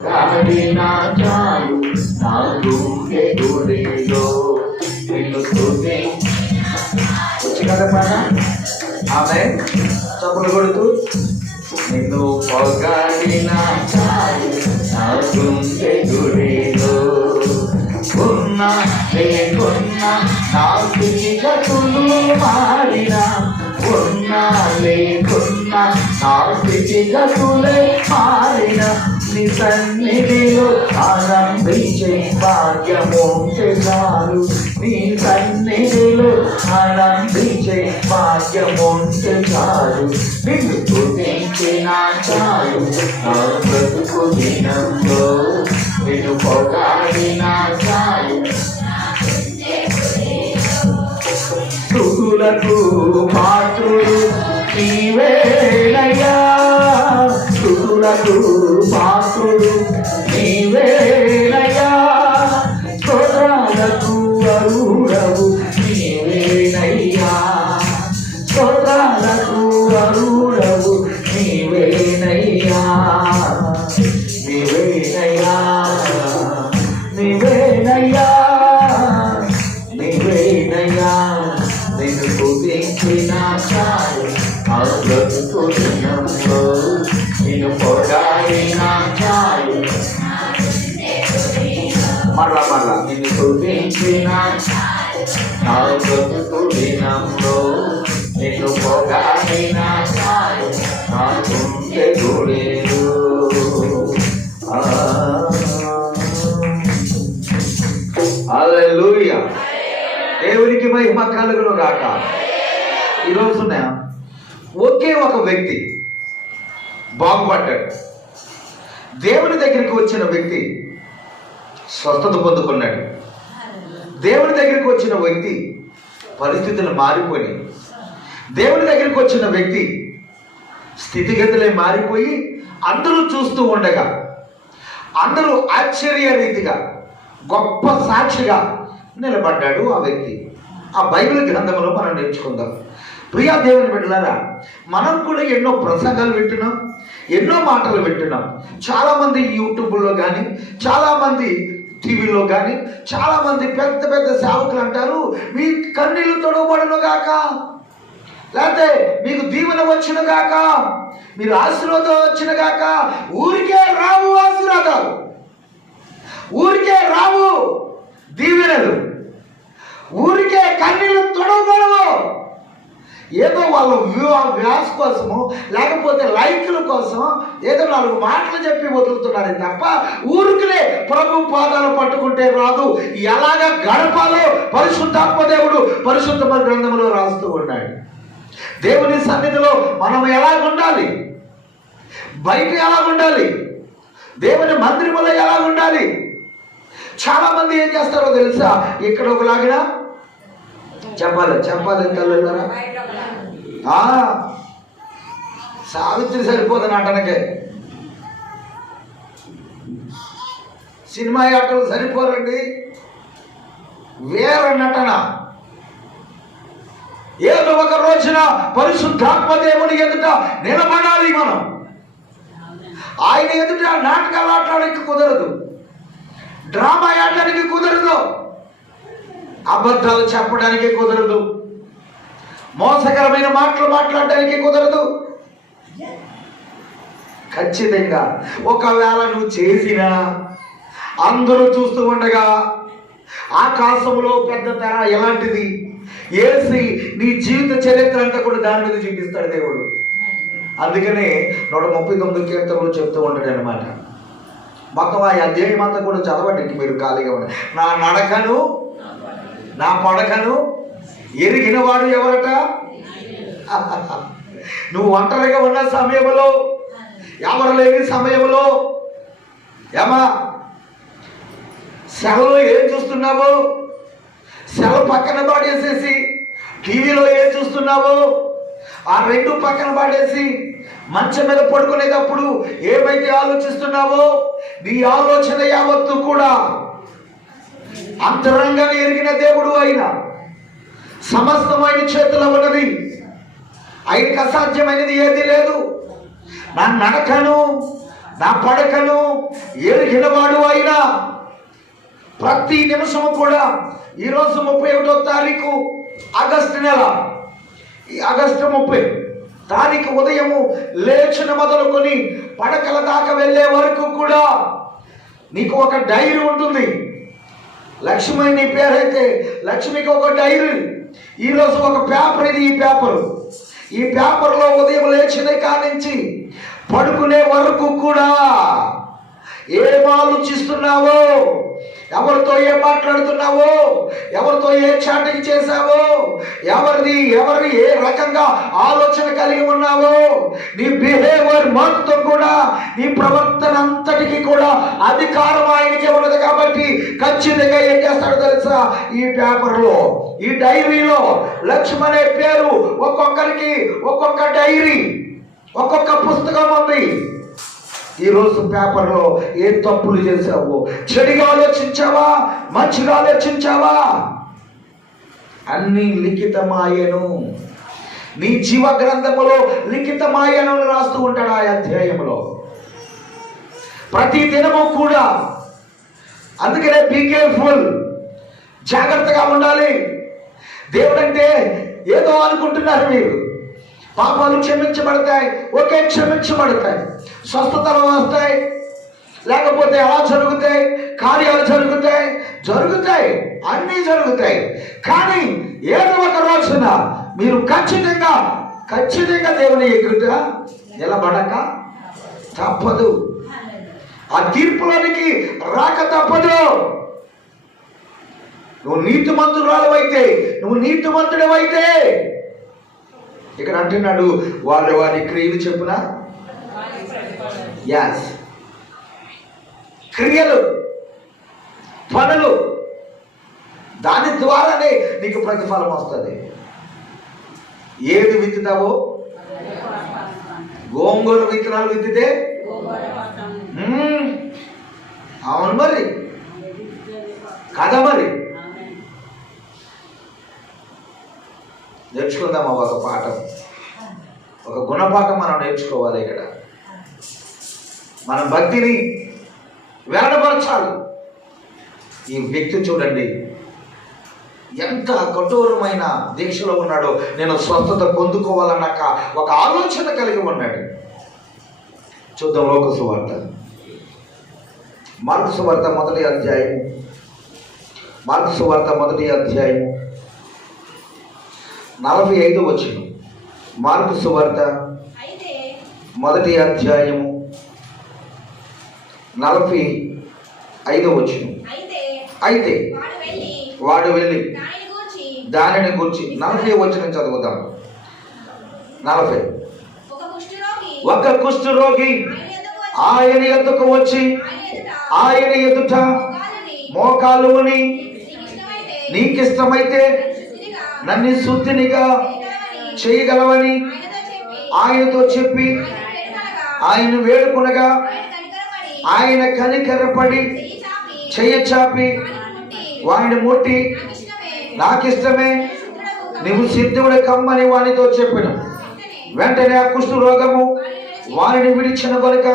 కాడినా చాలు నా గుండె గుడిలో నిన్ను స్తుతించి వచ్చి కదా పాట ఆమె చప్పులు కొడుతూ నిన్ను పొగడినా చాలు నా గుండె గుడిలో ఉన్నా లేకున్నా నా స్థితిగతులు మారినా ఉన్నా లేకున్నా నా స్థితిగతులే మారిన నీ సన్నిధిలో ఆనందించే భాగ్యము చాలు నీ సన్నిధిలో ఆనందించే భాగ్యము చాలు నిన్ను స్తుతించిన చాలు నా బ్రతుకు దినంలో నిన్ను పొగాడిన చాలు స్తుతులకు పాత్రుడు నీవేనయ్యా స్తుతులకు పాత్రుడు నీవేనయ్యా స్తోత్రాలకు అరుడవు నీవేనయ్యా స్తోత్రాలకు అరుడవు నీవేనయ్యా నీవేనయ్యా నీవేనయ్యా నీవేనయ్యా నిన్ను స్తుతించిన చాలు నా బ్రతుకు దినంలో నిన్ను పొగాడిన చాలు మరలా నిన్ను స్తుతించిన నా బ్రతుకు దినంలో నిన్ను పొగాడిన చాలు నా గుండె గుడిలో హల్లెలూయా దేవునికి మహిమ కలుగును గాక. ఈరోజున ఒకే ఒక వ్యక్తి బాగుపడ్డాడు. దేవుని దగ్గరికి వచ్చిన వ్యక్తి స్వస్థత పొందుకున్నాడు. దేవుని దగ్గరికి వచ్చిన వ్యక్తి పరిస్థితులు మారిపోయి దేవుని దగ్గరికి వచ్చిన వ్యక్తి స్థితిగతులే మారిపోయి అందరూ చూస్తూ ఉండగా అందరూ ఆశ్చర్య రీతిగా గొప్ప సాక్షిగా నిలబడ్డాడు ఆ వ్యక్తి. ఆ బైబిల్ గ్రంథంలో మనం నేర్చుకుందాం. ప్రియా దేవుని బిడ్డలారా, మనం కూడా ఎన్నో ప్రసంగాలు వింటున్నాం, ఎన్నో మాటలు వింటున్నాం. చాలామంది యూట్యూబ్లో కానీ చాలామంది టీవీలో కానీ చాలామంది పెద్ద పెద్ద సేవకులు అంటారు మీ కన్నీళ్లు తొడవబడును గాక, లేకపోతే మీకు దీవెన వచ్చును గాక, మీరు ఆశీర్వాదం వచ్చిన గాక. ఊరికే రావు ఆశీర్వాదాలు, ఊరికే రావు దీవెనలు, ఊరికే కన్నీళ్ళు తొడవబడవు. ఏదో వాళ్ళ వ్యాస్ కోసము లేకపోతే లైక్ల కోసం ఏదో 4 మాటలు చెప్పి వదులుతున్నారే తప్ప ఊరికిలే ప్రభు పాదాలు పట్టుకుంటే రాదు. ఎలాగ గడపాలో పరిశుద్ధాత్మ దేవుడు పరిశుద్ధ గ్రంథంలో రాస్తూ ఉన్నాడు. దేవుని సన్నిధిలో మనం ఎలాగ ఉండాలి, బయట ఎలాగ ఉండాలి, దేవుని మందిరములో ఎలాగ ఉండాలి. చాలా మంది ఏం చేస్తారో తెలుసా, ఇక్కడ ఒకలాగినా చెప్పాలి తల్లులారా, సావిత్రి సరిపోతుంది నటనకే, సినిమా యాక్టర్లు సరిపోరండి, వేర నటన. ఏదో ఒక రోజున పరిశుద్ధాత్మ దేవుని ఎదుట నిలబడాలి మనం. ఆయన ఎదుట నాటకాలు ఆడడానికి కుదరదు, డ్రామా ఆడడానికి కుదరదు, అబద్ధాలు చెప్పడానికి కుదరదు, మోసకరమైన మాటలు మాట్లాడడానికి కుదరదు. ఖచ్చితంగా ఒకవేళ నువ్వు చేసినా అందరూ చూస్తూ ఉండగా ఆకాశంలో పెద్ద తెర ఎలాంటిది ఏసి నీ జీవిత చరిత్ర అంతా కూడా దాని మీద చూపిస్తాడు దేవుడు. అందుకనే 139 కీర్తనలు చెప్తూ ఉంటాడు అనమాట. మొత్తం ఆ అధ్యాయం అంతా కూడా చదవండి మీరు ఖాళీగా ఉండండి. నా నడకను నా పడకను ఎరిగిన వాడు ఎవరట? నువ్వు ఒంటరిగా ఉన్న సమయంలో, ఎవరు లేని సమయంలో, ఏమా సెలవు ఏం చూస్తున్నావు? సెలవు పక్కన పాడేసేసి టీవీలో ఏం చూస్తున్నావు? ఆ 2 పక్కన పాడేసి మంచం మీద పడుకునేటప్పుడు ఏమైతే ఆలోచిస్తున్నావో నీ ఆలోచన యావత్తు కూడా అంతరంగాన్ని ఎరిగిన దేవుడు ఆయన. సమస్తమైన చేతుల్లో ఉన్నది, ఆయనకు అసాధ్యమైనది ఏది లేదు. నా నడకను నా పడకను ఎరిగినవాడు అయినా. ప్రతి నిమిషము కూడా ఈరోజు 31వ తారీఖు ఆగస్టు నెల, ఈ ఆగస్టు 30 తారీఖు ఉదయము లేచిన మొదలుకొని పడకల దాకా వెళ్ళే వరకు కూడా నీకు ఒక డైరీ ఉంటుంది. లక్ష్మి నీ పేరైతే లక్ష్మికి ఒక డైరీ. ఈరోజు ఒక పేపర్, ఇది ఈ పేపర్లో ఉదయం లేచిన కానించి పడుకునే వరకు కూడా ఏం ఆలోచిస్తున్నావో, ఎవరితో ఏం మాట్లాడుతున్నావో, ఎవరితో ఏ చాటింగ్ చేశావో, ఎవరి ఏ రకంగా ఆలోచన కలిగి ఉన్నావో, నీ బిహేవియర్ మొత్తం కూడా, నీ ప్రవర్తన అంతటికి కూడా అధికారం ఆయనకే ఉన్నది. కాబట్టి ఖచ్చితంగా ఏం చేస్తాడో తెలుసా? ఈ పేపర్లో, ఈ డైరీలో లక్ష్మి అనే పేరు ఒక్కొక్కరికి ఒక్కొక్క డైరీ, ఒక్కొక్క పుస్తకం ఉంది. ఈరోజు పేపర్లో ఏ తప్పులు చేశావో, చెడుగా ఆలోచించావా, మంచిగా ఆలోచించావా, అన్ని లిఖితమాయను. నీ జీవ గ్రంథములో లిఖితమాయను రాస్తూ ఉంటాడు ఆ అధ్యాయంలో ప్రతి దినము కూడా. అందుకనే బీ కేర్ఫుల్, జాగ్రత్తగా ఉండాలి. దేవుడంటే ఏదో అనుకుంటున్నారు మీరు. పాపాలు క్షమించబడతాయి, ఒకే క్షమించబడతాయి, స్వస్థతలు వస్తాయి, లేకపోతే అలా జరుగుతాయి, కార్యాలు జరుగుతాయి, అన్నీ జరుగుతాయి. కానీ ఏదో ఒక రోజున మీరు ఖచ్చితంగా దేవుని ఎదుట నిలబడక తప్పదు. ఆ తీర్పులోనికి రాక తప్పదు. నువ్వు నీతిమంతురాలవైతే, నువ్వు నీతిమంతుడవైతే, ఇక్కడ అంటున్నాడు వారి క్రియలు చెప్పున, యాస్ క్రియలు, పనులు, దాని ద్వారానే నీకు ప్రతిఫలం వస్తుంది. ఏది విత్తుతావో, గోంగూర విత్తనాలు విత్తితే అవును మరి కదా. మరి నేర్చుకుందామా ఒక పాఠం, ఒక గుణపాఠం మనం నేర్చుకోవాలి. ఇక్కడ మన భక్తిని వెల్లడపరచాలి. ఈ వ్యక్తి చూడండి ఎంత కఠోరమైన దీక్షలో ఉన్నాడో. నేను స్వస్థత పొందుకోవాలన్నాక ఒక ఆలోచన కలిగి ఉన్నాడు. చూద్దాం లోక సువార్త, మార్కు సువార్త మొదటి అధ్యాయము, మార్కు సువార్త మొదటి అధ్యాయము 45వ వచనం. మార్కు సువార్త మొదటి అధ్యాయము 45వ వచనం. అయితే వాడు వెళ్ళి దానిని గూర్చి 40వ వచనం చదువుదాం. 40. ఒక కుష్ఠరోగి ఆయన యొద్దకు వచ్చి ఆయన ఎదుట మోకాలు ఊని, నీకిష్టమైతే నన్ను శుద్ధినిగా చేయగలవని ఆయనతో చెప్పి ఆయన వేడుకొనగా ఆయన కనికరపడి చెయ్యచాపి వాడిని ముట్టి, నాకిష్టమే, నువ్వు సిద్ధుడు కమ్మని వానితో చెప్పిన. వెంటనే ఆ కుష్ఠ రోగము వారిని విడిచిన కనుక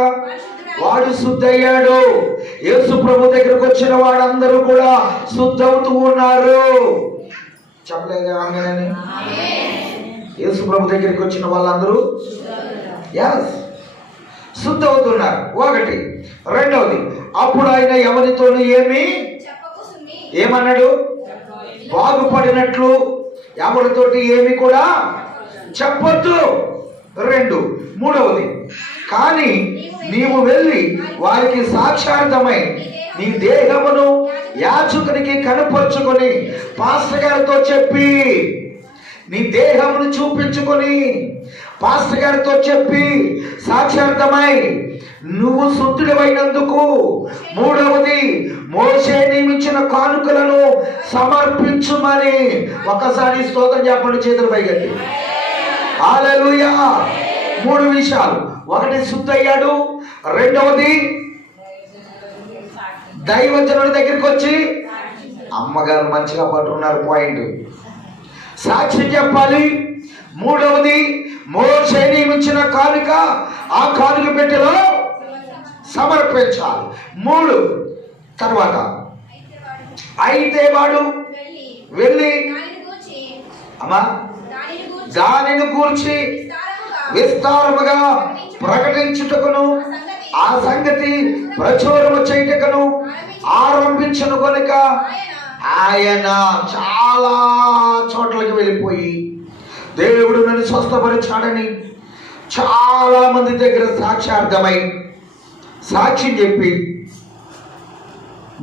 వాడు శుద్ధయ్యాడు. యేసు ప్రభు దగ్గరకు వచ్చిన వాడందరూ కూడా శుద్ధవుతూ ఉన్నారు. చెప్పలేదు ఆమెనని? యేసు ప్రభు దగ్గరికి వచ్చిన వాళ్ళందరూ శుద్ధవుతున్నారు. ఒకటి. రెండవది, అప్పుడు ఆయన ఎవరితోనూ ఏమన్నాడు? బాగుపడినట్లు ఎవరితోటి ఏమి కూడా చెప్పొద్దు. 2. మూడవది, కానీ నీవు వెళ్ళి వారికి సాక్షార్థమై నీ దేహమును యాజకునికి కనపరుచుకొని పాస్టర్ గారితో చెప్పి, నీ దేహమును చూపించుకొని పాస్టర్ గారితో చెప్పి సాక్షార్థమై నువ్వు శుద్ధుడివైనందుకు. 3వది, మోషే నియమించిన కానుకలను సమర్పించుమని. ఒకసారి స్తోత్రం చెప్పండి, చేతులు పైకెత్తి. హల్లెలూయా. 3 విషయాలు. 1 శుద్ధయ్యాడు. 2వది దైవజనుడి దగ్గరికి వచ్చి, అమ్మగారు మంచిగా పట్టుకున్నారు పాయింట్, సాక్షి చెప్పాలి. 3వది మోషే నియమించిన కానుక, ఆ కానుక పెట్టెలో సమర్పించాలి. 3 తర్వాత అయితే వాడు వెళ్ళి అమ్మా దానిని గూర్చి విస్తారముగా ప్రకటించుటకును ఆ సంగతి ప్రచురము చేయుటకును ఆరంభించును కనుక ఆయన చాలా చోట్లకి వెళ్ళిపోయి దేవుడు నన్ను స్వస్థపరిచాడని చాలా మంది దగ్గర సాక్ష్యార్థమై సాక్ష్యం చెప్పి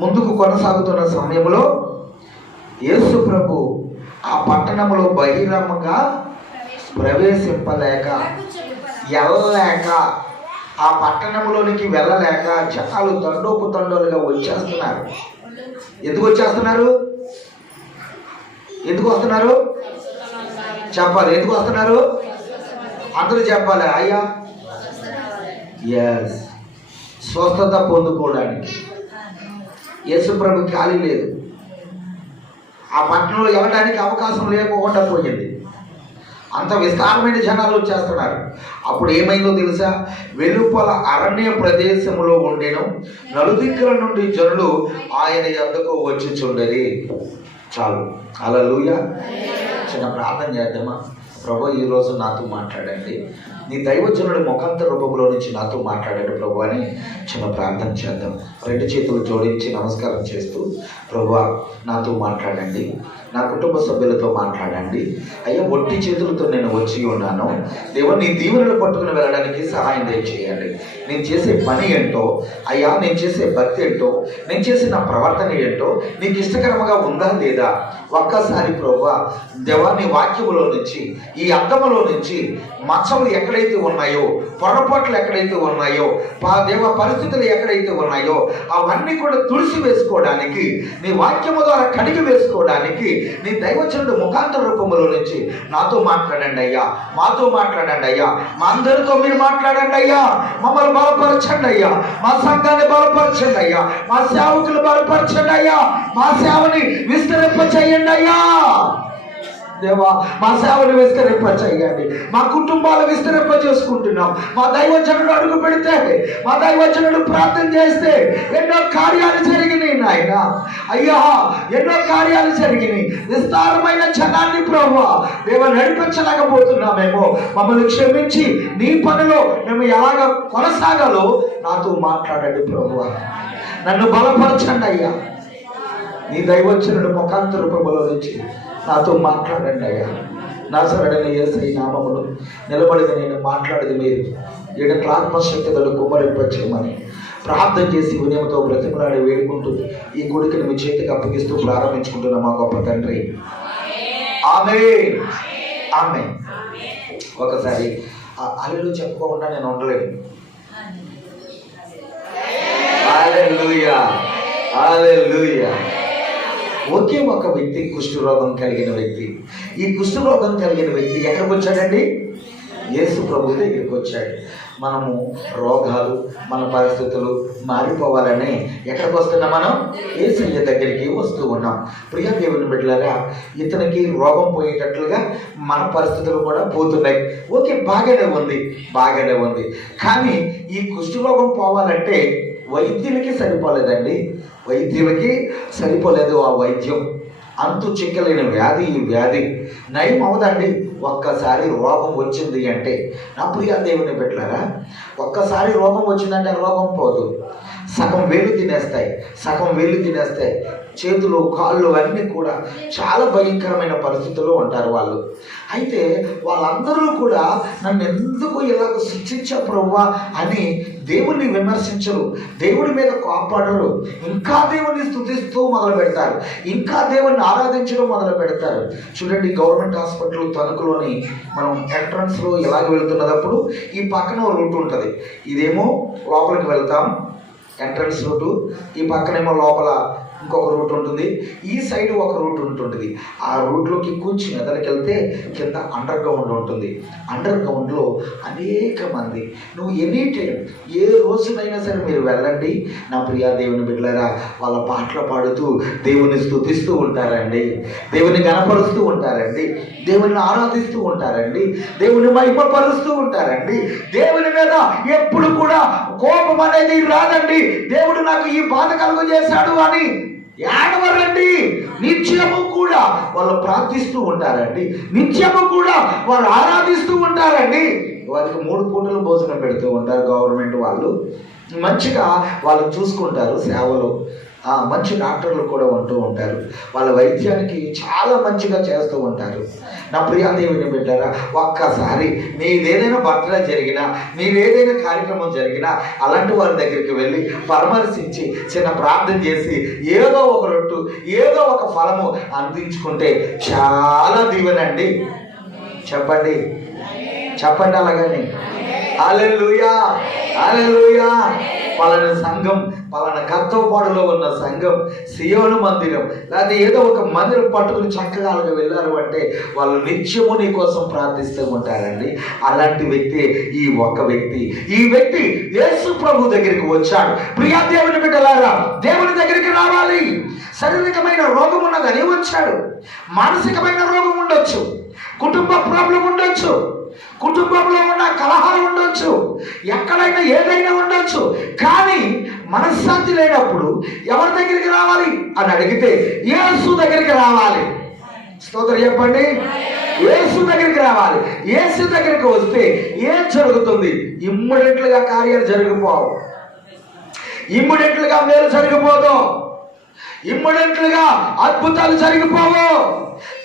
ముందుకు కొనసాగుతున్న సమయంలో యేసు ప్రభు ఆ పట్టణంలో బహిరంగంగా ప్రవేశింపలేక వెళ్ళలేక ఆ పట్టణంలోనికి వెళ్ళలేక జనాలు తండోలుగా వచ్చేస్తున్నారు. ఎందుకు వచ్చేస్తున్నారు? ఎందుకు వస్తున్నారు చెప్పాలి. ఎందుకు వస్తున్నారు? అందరూ చెప్పాలి. అయ్యా ఎస్, స్వస్థత పొందుకోవడానికి. యేసు ప్రభు ఖాళీ లేదు. ఆ పట్టణంలో వెళ్ళడానికి అవకాశం లేకుండా పోయింది. అంత విస్తారమైన జనాలు వచ్చేస్తున్నారు. అప్పుడు ఏమైందో తెలుసా? వెలుపల అరణ్య ప్రదేశంలో ఉండెను నలుదిక్కుల నుండి జనులు ఆయన యొద్దకు వచ్చి చుండరి. చాలు. హల్లెలూయా. చిన్న ప్రార్థన చేద్దామా? ప్రభు, ఈరోజు నాతో మాట్లాడండి. నీ దైవజనుడి ముఖాంతర రూపంలో నుంచి నాతో మాట్లాడండి ప్రభు అని చిన్న ప్రార్థన చేద్దాం. 2 చేతులు జోడించి నమస్కారం చేస్తూ, ప్రభువా నాతో మాట్లాడండి, నా కుటుంబ సభ్యులతో మాట్లాడండి. అయ్యా, ఒట్టి చేతులతో నేను వచ్చి ఉన్నాను. దేవా, నీ దీవెనలు పట్టుకుని వెళ్ళడానికి సహాయం దయచేయండి. నేను చేసే పని ఏంటో అయ్యా, నేను చేసే భక్తి ఏంటో, నేను చేసే నా ప్రవర్తన ఏంటో నీకు ఇష్టకరంగా ఉందా లేదా ఒక్కసారి ప్రభువా దేవా నీ వాక్యములో నుంచి, ఈ అద్దములో నుంచి మచ్చలు ఎక్కడైతే ఉన్నాయో, పొరపాట్లు ఎక్కడైతే ఉన్నాయో, దేవ పరిస్థితులు ఎక్కడైతే ఉన్నాయో అవన్నీ కూడా తుడిసి వేసుకోవడానికి, నీ వాక్యము ద్వారా కడిగి వేసుకోవడానికి నీ దైవజనుడు ముఖాంతర రూపంలో నుంచి నాతో మాట్లాడండి అయ్యా, మాతో మాట్లాడండి అయ్యా, మా అందరితో మీరు మాట్లాడండి అయ్యా. మమ్మల్ని బలపరచండి అయ్యా, మా సంఘాన్ని బలపరచండి అయ్యా, మా సేవకులు బలపరచండి అయ్యా, మా సేవని విస్తరింప చేయండి అయ్యా. దేవా, మా సేవలు విస్తరింపచేయండి, మా కుటుంబాలు విస్తరింప చేసుకుంటున్నాం. మా దైవజనుడు అడుగు పెడితే, మా దైవజనుడు ప్రార్థన చేస్తే ఎన్నో కార్యాలు జరిగినాయి నాయన. అయ్యా, ఎన్నో కార్యాలు జరిగినాయి. విస్తారమైన జనాన్ని ప్రభువా దేవ నడిపించలేకపోతున్నామేమో, మమ్మల్ని క్షమించి నీ పనిలో మేము ఎలాగ కొనసాగాలో నాతో మాట్లాడండి ప్రభువా. నన్ను బలపరచండి అయ్యా. నీ దైవజనుడు ముఖాంతర రూపంలో నుంచి నాతో మాట్లాడండి అయ్యా. నజరేయుడైన యేసయ్య నామములో నిలబడిన నేను మాట్లాడేది మీరు 7 ఆత్మశక్తులను కుమ్మరింపచేయమని ప్రార్థన చేసి వినయంతో బ్రతిమలాడి వేడుకుంటూ ఈ కొడుకుని మీ చేతికి అప్పగిస్తూ ప్రారంభించుకుంటున్న మా గొప్ప తండ్రి. ఆమేన్, ఆమేన్. ఒకసారి హల్లెలూయా చెప్పుకోకుండా నేను ఉండలేను. హల్లెలూయా, హల్లెలూయా. ఒకే ఒక వ్యక్తి కుష్ఠరోగం కలిగిన వ్యక్తి. ఈ కుష్ఠరోగం కలిగిన వ్యక్తి ఎక్కడికి వచ్చాడండి? యేసు ప్రభు దగ్గరికి వచ్చాడు. మనము రోగాలు, మన పరిస్థితులు మారిపోవాలని ఎక్కడికి వస్తున్నాం? మనం యేసయ్య దగ్గరికి వస్తూ ఉన్నాం. ప్రియ దేవుని బిడ్డలారా, ఇతనికి రోగం పోయేటట్లుగా మన పరిస్థితులు కూడా పోతున్నాయి. ఓకే, బాగానే ఉంది. కానీ ఈ కుష్ఠరోగం పోవాలంటే వైద్యులకి సరిపోలేదండి. వైద్యులకి సరిపోలేదు ఆ వైద్యం. అంతు చిక్కలేని వ్యాధి ఈ వ్యాధి నయం అవదండి. ఒక్కసారి రోగం వచ్చింది అంటే, నా ప్రియ దేవుని బిడ్డలారా, ఒక్కసారి రోగం వచ్చిందంటే రోగం పోదు. సగం వేలు తినేస్తాయి. చేతులు, కాళ్ళు అన్నీ కూడా చాలా భయంకరమైన పరిస్థితుల్లో ఉంటారు వాళ్ళు. అయితే వాళ్ళందరూ కూడా నన్ను ఎందుకు ఇలాగ శిక్షించా ప్రభువా అని దేవుణ్ణి విమర్శించరు, దేవుడి మీద కోపడరు. ఇంకా దేవుణ్ణి స్తుతిస్తూ మొదలు పెడతారు, ఇంకా దేవుణ్ణి ఆరాధించడం మొదలు పెడతారు. చూడండి, గవర్నమెంట్ హాస్పిటల్ తణుకులోని మనం ఎంట్రన్స్లో ఇలాగ వెళ్తున్నప్పుడు ఈ పక్కన రూట్ ఉంటుంది. ఇదేమో లోపలికి వెళ్తాం, ఎంట్రన్స్ రూటు. ఈ పక్కనేమో లోపల ఇంకొక రూట్ ఉంటుంది, ఈ సైడ్ ఒక రూట్ ఉంటుంటుంది. ఆ రూట్లోకి కొంచెం ఎదరికి వెళ్తే కింద అండర్ గ్రౌండ్ ఉంటుంది. అండర్ గ్రౌండ్లో అనేక మంది, నువ్వు ఎనీ టైం ఏ రోజునైనా సరే మీరు వెళ్ళండి నా ప్రియా దేవుని బిడ్డలారా, వాళ్ళ పాటలు పాడుతూ దేవుని స్తుతిస్తూ ఉంటారండి, దేవుని గణపరుస్తూ ఉంటారండి, దేవుని ఆరాధిస్తూ ఉంటారండి, దేవుని మహిమపరుస్తూ ఉంటారండి. దేవుని మీద ఎప్పుడు కూడా కోపం అనేది రాదండి. దేవుడు నాకు ఈ బాధ కలుగజేశాడు అని ఏడవరండి. నిత్యము కూడా వాళ్ళు ప్రార్థిస్తూ ఉంటారండి, నిత్యము కూడా వాళ్ళు ఆరాధిస్తూ ఉంటారండి. వారికి 3 పూటలు భోజనం పెడుతూ ఉంటారు గవర్నమెంట్ వాళ్ళు. మంచిగా వాళ్ళు చూసుకుంటారు సేవలు. మంచి డాక్టర్లు కూడా ఉంటూ ఉంటారు. వాళ్ళ వైద్యానికి చాలా మంచిగా చేస్తూ ఉంటారు. నా ప్రియా దేవుని బిడ్డారా, ఒక్కసారి మీదేదైనా బర్త్డే జరిగినా, మీరేదైనా కార్యక్రమం జరిగినా అలాంటి వారి దగ్గరికి వెళ్ళి పరామర్శించి చిన్న ప్రార్థన చేసి ఏదో ఒక రొట్టు ఏదో ఒక ఫలము అందించుకుంటే చాలా దీవెనండి. చెప్పండి చెప్పండి అలాగని. హల్లెలూయా హల్లెలూయా. పలానా సంఘం, పలానా కత్తోపాడులో ఉన్న సంఘం, సియోను మందిరం, లేదా ఏదో ఒక మందిరం పట్టుకుని చక్కగా అలాగే వెళ్ళారు అంటే వాళ్ళు నిత్యము నీ కోసం ప్రార్థిస్తూ ఉంటారండి. అలాంటి వ్యక్తి ఈ ఒక్క వ్యక్తి. ఈ వ్యక్తి యేసు ప్రభు దగ్గరికి వచ్చాడు. ప్రియా దేవుని బిడ్డలారా, దేవుని దగ్గరికి రావాలి. శారీరకమైన రోగం ఉన్నదని వచ్చాడు. మానసికమైన రోగం ఉండొచ్చు, కుటుంబ ప్రాబ్లం ఉండొచ్చు, కుటుంబంలో ఉన్న కలహాలు ఉండొచ్చు, ఎక్కడైనా ఏదైనా ఉండొచ్చు. కానీ మనశ్శాంతి లేనప్పుడు ఎవరి దగ్గరికి రావాలి అని అడిగితే యేసు దగ్గరికి రావాలి. స్తోత్రం చెప్పండి. యేసు దగ్గరికి రావాలి. యేసు దగ్గరికి వస్తే ఏం జరుగుతుంది? ఇమ్మీడియట్లుగా కార్యాలు జరిగిపోవు, ఇమ్మీడియట్లుగా మేలు జరిగిపోదు, ఇమ్మీడియట్లుగా అద్భుతాలు జరిగిపోవు.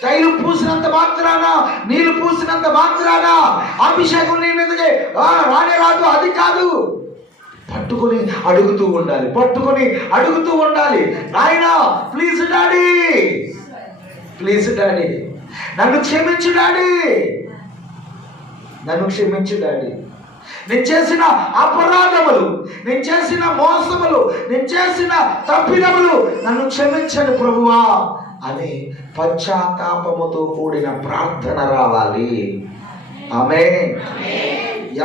తైలు పూసినంత మాత్రాన, నీళ్ళు పూసినంత మాత్రాన అభిషేకం నీ మీదకి రానే రాదు. అది కాదు. పట్టుకొని అడుగుతూ ఉండాలి, పట్టుకొని అడుగుతూ ఉండాలి. నాయనా ప్లీజ్ డాడీ, ప్లీజ్ డాడీ, నన్ను క్షమించు డాడీ, నన్ను క్షమించు డాడీ. నేను చేసిన అపరాధములు, నేను చేసిన మోసములు, నేను చేసిన తప్పిదములు నన్ను క్షమించండి ప్రభువా అని పశ్చాత్తాపముతో కూడిన ప్రార్థన రావాలి. ఆమేన్.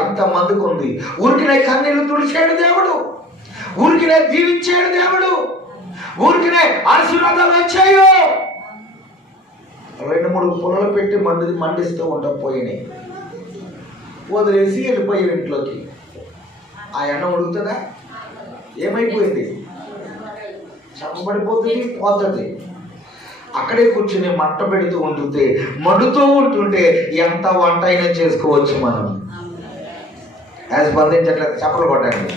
ఎంతమందికి ఉంది? ఊరికినే కన్నీళ్లు తుడిచాడు దేవుడు, ఊరికినే దీవించాడు దేవుడు, ఊరికినే ఆశీర్వాదాలు వచ్చాయో. 2-3 పొలలు పెట్టి మండిస్తూ ఉంటాం, పోయినాయి, వదిలేసి వెళ్ళిపోయే ఇంట్లోకి. ఆ అన్నం ఉడుకుతుందా? ఏమైపోయింది? చప్పబడిపోతుంది, పోతుంది. అక్కడే కూర్చుని మంట పెడుతూ ఉంటుంటే, మండుతూ ఉంటుంటే ఎంత వంట అయినా చేసుకోవచ్చు మనం. స్పందించట్లేదు, చప్పలు కొట్టండి.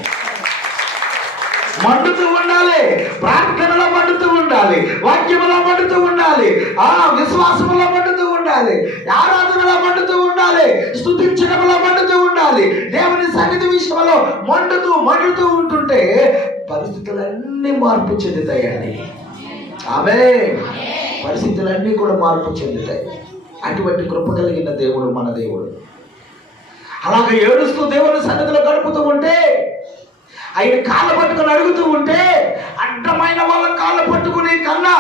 మండుతూ ఉండాలి, ప్రార్థనలో మండుతూ ఉండాలి, వాక్యములో మండుతూ ఉండాలి, విశ్వాసములో మండుతూ ఉండాలి, ఆరాధనలో మండుతూ ఉండాలి, స్తుతించడంలో మండుతూ ఉండాలి. దేవుని సన్నిధి విషయంలో మండుతూ ఉంటుంటే పరిస్థితులన్నీ మార్పు చెందుతాయండి. ఆమేన్. పరిస్థితులన్నీ కూడా మార్పు చెందుతాయి. అటువంటి కృప కలిగిన దేవుడు మన దేవుడు. అలాగే ఏడుస్తూ దేవుని సన్నిధిలో గడుపుతూ ఉంటే, ఆయన కాళ్ళ పట్టుకుని అడుగుతూ ఉంటే, అడ్డమైన వాళ్ళ కాళ్ళ పట్టుకునే కన్నా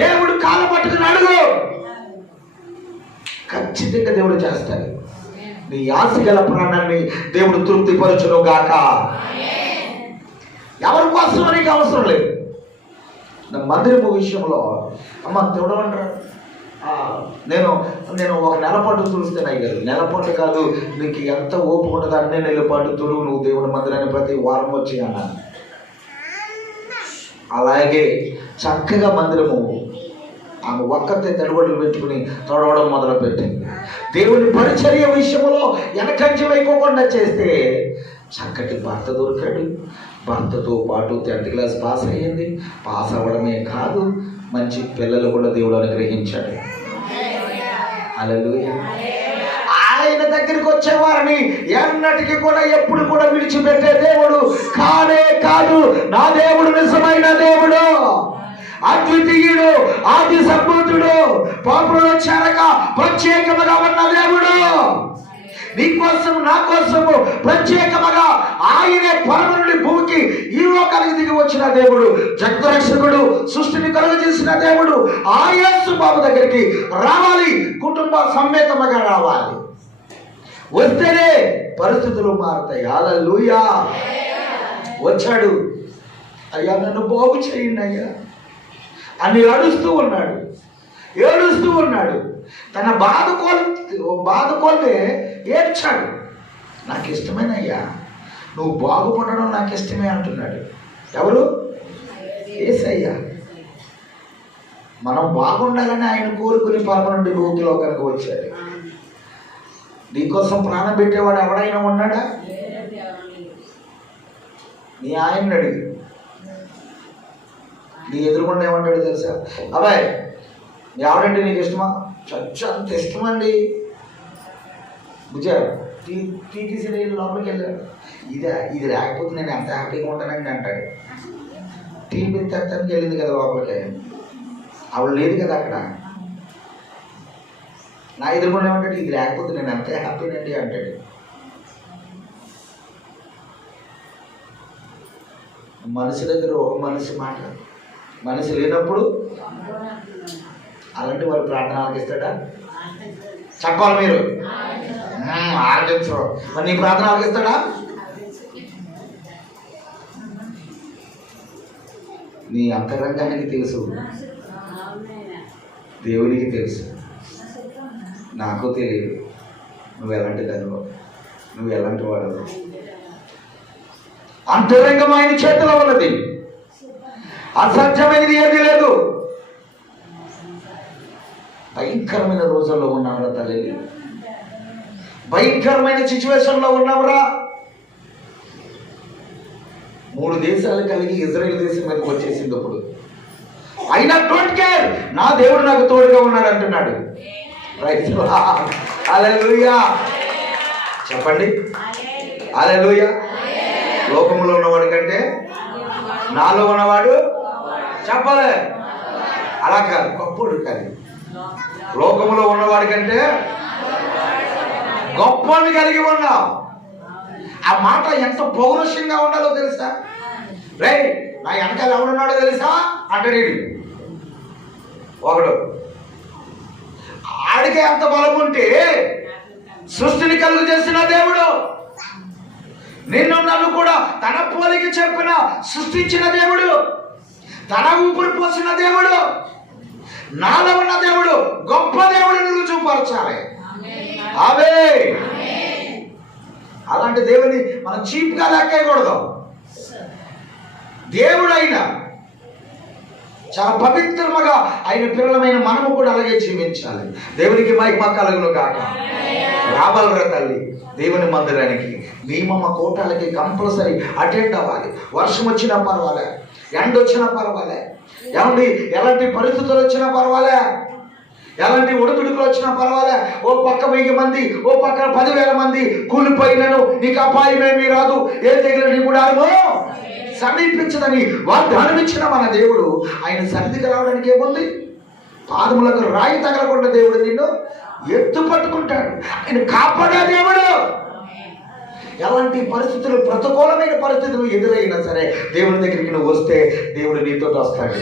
దేవుడు కాళ్ళ పట్టుకుని అడుగు, ఖచ్చితంగా దేవుడు చేస్తాడు. నీ ఆశ గల ప్రాణాన్ని దేవుడు తృప్తిపరచును గాక. ఎవరి కోసం నీకు అవసరం లేదు. నా మందిరపు విషయంలో అమ్మ చూడమంటారు, నేను 1 నెల పాటు చూస్తేనే కాదు, నెల పాటు కాదు, నీకు ఎంత ఓపిక ఉంటుంది అన్నీ నెల పాటు తుడు, నువ్వు దేవుని మందిరాన్ని ప్రతి వారం వచ్చి అన్నాను. అలాగే చక్కగా మందిరము ఆమె ఒక్కతే తడబడులు పెట్టుకుని తొడవడం మొదలుపెట్టింది. దేవుని పరిచర్య విషయంలో వెనకంజ వేయకోకుండా చేస్తే చక్కటి భర్త దొరికాడు. భర్తతో పాటు 10th క్లాస్ పాస్ అయ్యింది. పాస్ అవ్వడమే కాదు, మంచి పిల్లలు కూడా దేవుడు అనుగ్రహించాడు. హల్లెలూయా. ఆయన దగ్గరికి వచ్చేవారిని ఎన్నటికీ కూడా ఎప్పుడు కూడా విడిచిపెట్టే దేవుడు కానే కాదు. నా దేవుడు నిజమైన దేవుడు, అద్వితీయుడు, ఆది సంభూతుడు, పాపులను చేరక ప్రత్యేకముగా ఉన్న దేవుడు. నీ కోసం నా కోసము ప్రత్యేకముగా ఆయనే పరమ నుండి భూమికి ఈ లోకానికి దిగి వచ్చిన దేవుడు, జగద్రక్షకుడు, సృష్టిని కలుగజేసిన దేవుడు ఆ యేసు బాబు దగ్గరికి రావాలి, కుటుంబ సమేతముగా రావాలి. వస్తేనే పరిస్థితులు మారుతాయి. హల్లెలూయా. వచ్చాడు, అయ్యా నన్ను బాగు చేయండి అయ్యా అని ఏడుస్తూ ఉన్నాడు. తన బాధకోల్నే ఏడ్చాడు. నాకు ఇష్టమైన అయ్యా, నువ్వు బాగుపడడం నాకు ఇష్టమే అంటున్నాడు. ఎవరు? యేసయ్య. మనం బాగుండాలని ఆయన కోరుకుని పరమ నుండి భూమికి లోకానికి వచ్చాడు. నీకోసం ప్రాణం పెట్టేవాడు ఎవడైనా ఉన్నాడా? నీ ఆయన్ని అడిగి. నీ ఎదురుకుండా ఏమంటాడు తెలుసా? అబ్బాయి ఎవడంటే నీకు ఇష్టమా? చచ్చు అంత ఇష్టమండి. బుజ్జా టీటీసీ లోపలికి వెళ్ళాడు. ఇది లేకపోతే నేను ఎంత హ్యాపీగా ఉంటానండి అంటాడు. టీవీ తెత్తానికి వెళ్ళింది కదా లోపలికి, ఆవిడ లేదు కదా అక్కడ. నా ఎదురుకుండా ఏమంటాడు? ఇది లేకపోతే నేను ఎంత హ్యాపీనండి అంటాడు. మనిషి దగ్గర ఒక మనిషి మాట, మనిషి లేనప్పుడు అలాంటి వారు ప్రార్థన ఆలకిస్తాడా? చెప్పాలి మీరు. ఆలకించరు. మరి నీ ప్రార్థన ఆలకిస్తాడా? నీ అంతరంగానికి తెలుసు, దేవునికి తెలుసు, నాకు తెలియదు నువ్వు ఎలాంటి దానివో, నువ్వు ఎలాంటి వాడవు. అంతరంగం ఆయన చేతిలో ఉన్నది, అసాధ్యమైనది ఏది లేదు. భయంకరమైన రోజుల్లో ఉన్నావురా తల్లి, భయంకరమైన సిచ్యువేషన్లో ఉన్నావురా. 3 దేశాలు కలిగి ఇజ్రాయెల్ దేశం మీదకి వచ్చేసింది. అప్పుడు అయినా డోంట్ కేర్, నా దేవుడు నాకు తోడుగా ఉన్నాడు అంటున్నాడు. హల్లెలూయా. చెప్పండి హల్లెలూయా. లోకంలో ఉన్నవాడు కంటే నాలో ఉన్నవాడు, చెప్పలే అలా కాదు, గొప్పడు కాదు. లోకంలో ఉన్నవాడి కంటే గొప్పని కలిగి ఉన్నావు. ఆ మాట ఎంత పౌరుషంగా ఉండాలో తెలుసా? రే నా వెనకాల ఎవడున్నాడో తెలుసా అంటాడు ఒకడు. ఆడికే అంత బలం ఉంటే సృష్టిని కలుగు చేసిన దేవుడు, నిన్ను నన్ను కూడా తన పోలికి చెప్పిన సృష్టించిన దేవుడు, తన ఊపిరి పోసిన దేవుడు, నాలో ఉన్న దేవుడు, గొప్ప దేవుడిని రుజువుపరచాలి. అవే అలాంటి దేవుని మనం చీప్గా లెక్కేయకూడదు. దేవుడైనా చాలా పవిత్రముగా ఆయన పిల్లలమైన మనము కూడా అలాగే జీవించాలి. దేవునికి మహిమ కలుగును కాక. రావాలిరా తల్లి దేవుని మందిరానికి, నియమమ కోటాలకి కంపల్సరీ అటెండ్ అవ్వాలి. వర్షం వచ్చినా పర్వాలే, ఎండ వచ్చినా పర్వాలే, ఏమండి ఎలాంటి పరిస్థితులు వచ్చినా పర్వాలే, ఎలాంటి ఒడిదుడుకులు వచ్చినా పర్వాలే. ఓ పక్క 1000 మంది, ఓ పక్క 10,000 మంది కూలిపోయినను నీకు అపాయమేమీ రాదు, ఏ తెగులు నీ గుడారము సమీపించదని వాగ్దానం ఇచ్చిన మన దేవుడు ఆయన సన్నిధికి రావడానికి ఏముంది? పాదములకు రాయి తగలకుండా దేవుడు నిన్ను ఎత్తు పట్టుకుంటాడు. ఆయన కాపాడే దేవుడు. ఎలాంటి పరిస్థితులు, ప్రతికూలమైన పరిస్థితులు ఎదురైనా సరే దేవుని దగ్గరికి నువ్వు వస్తే దేవుడు నీతో వస్తాడు.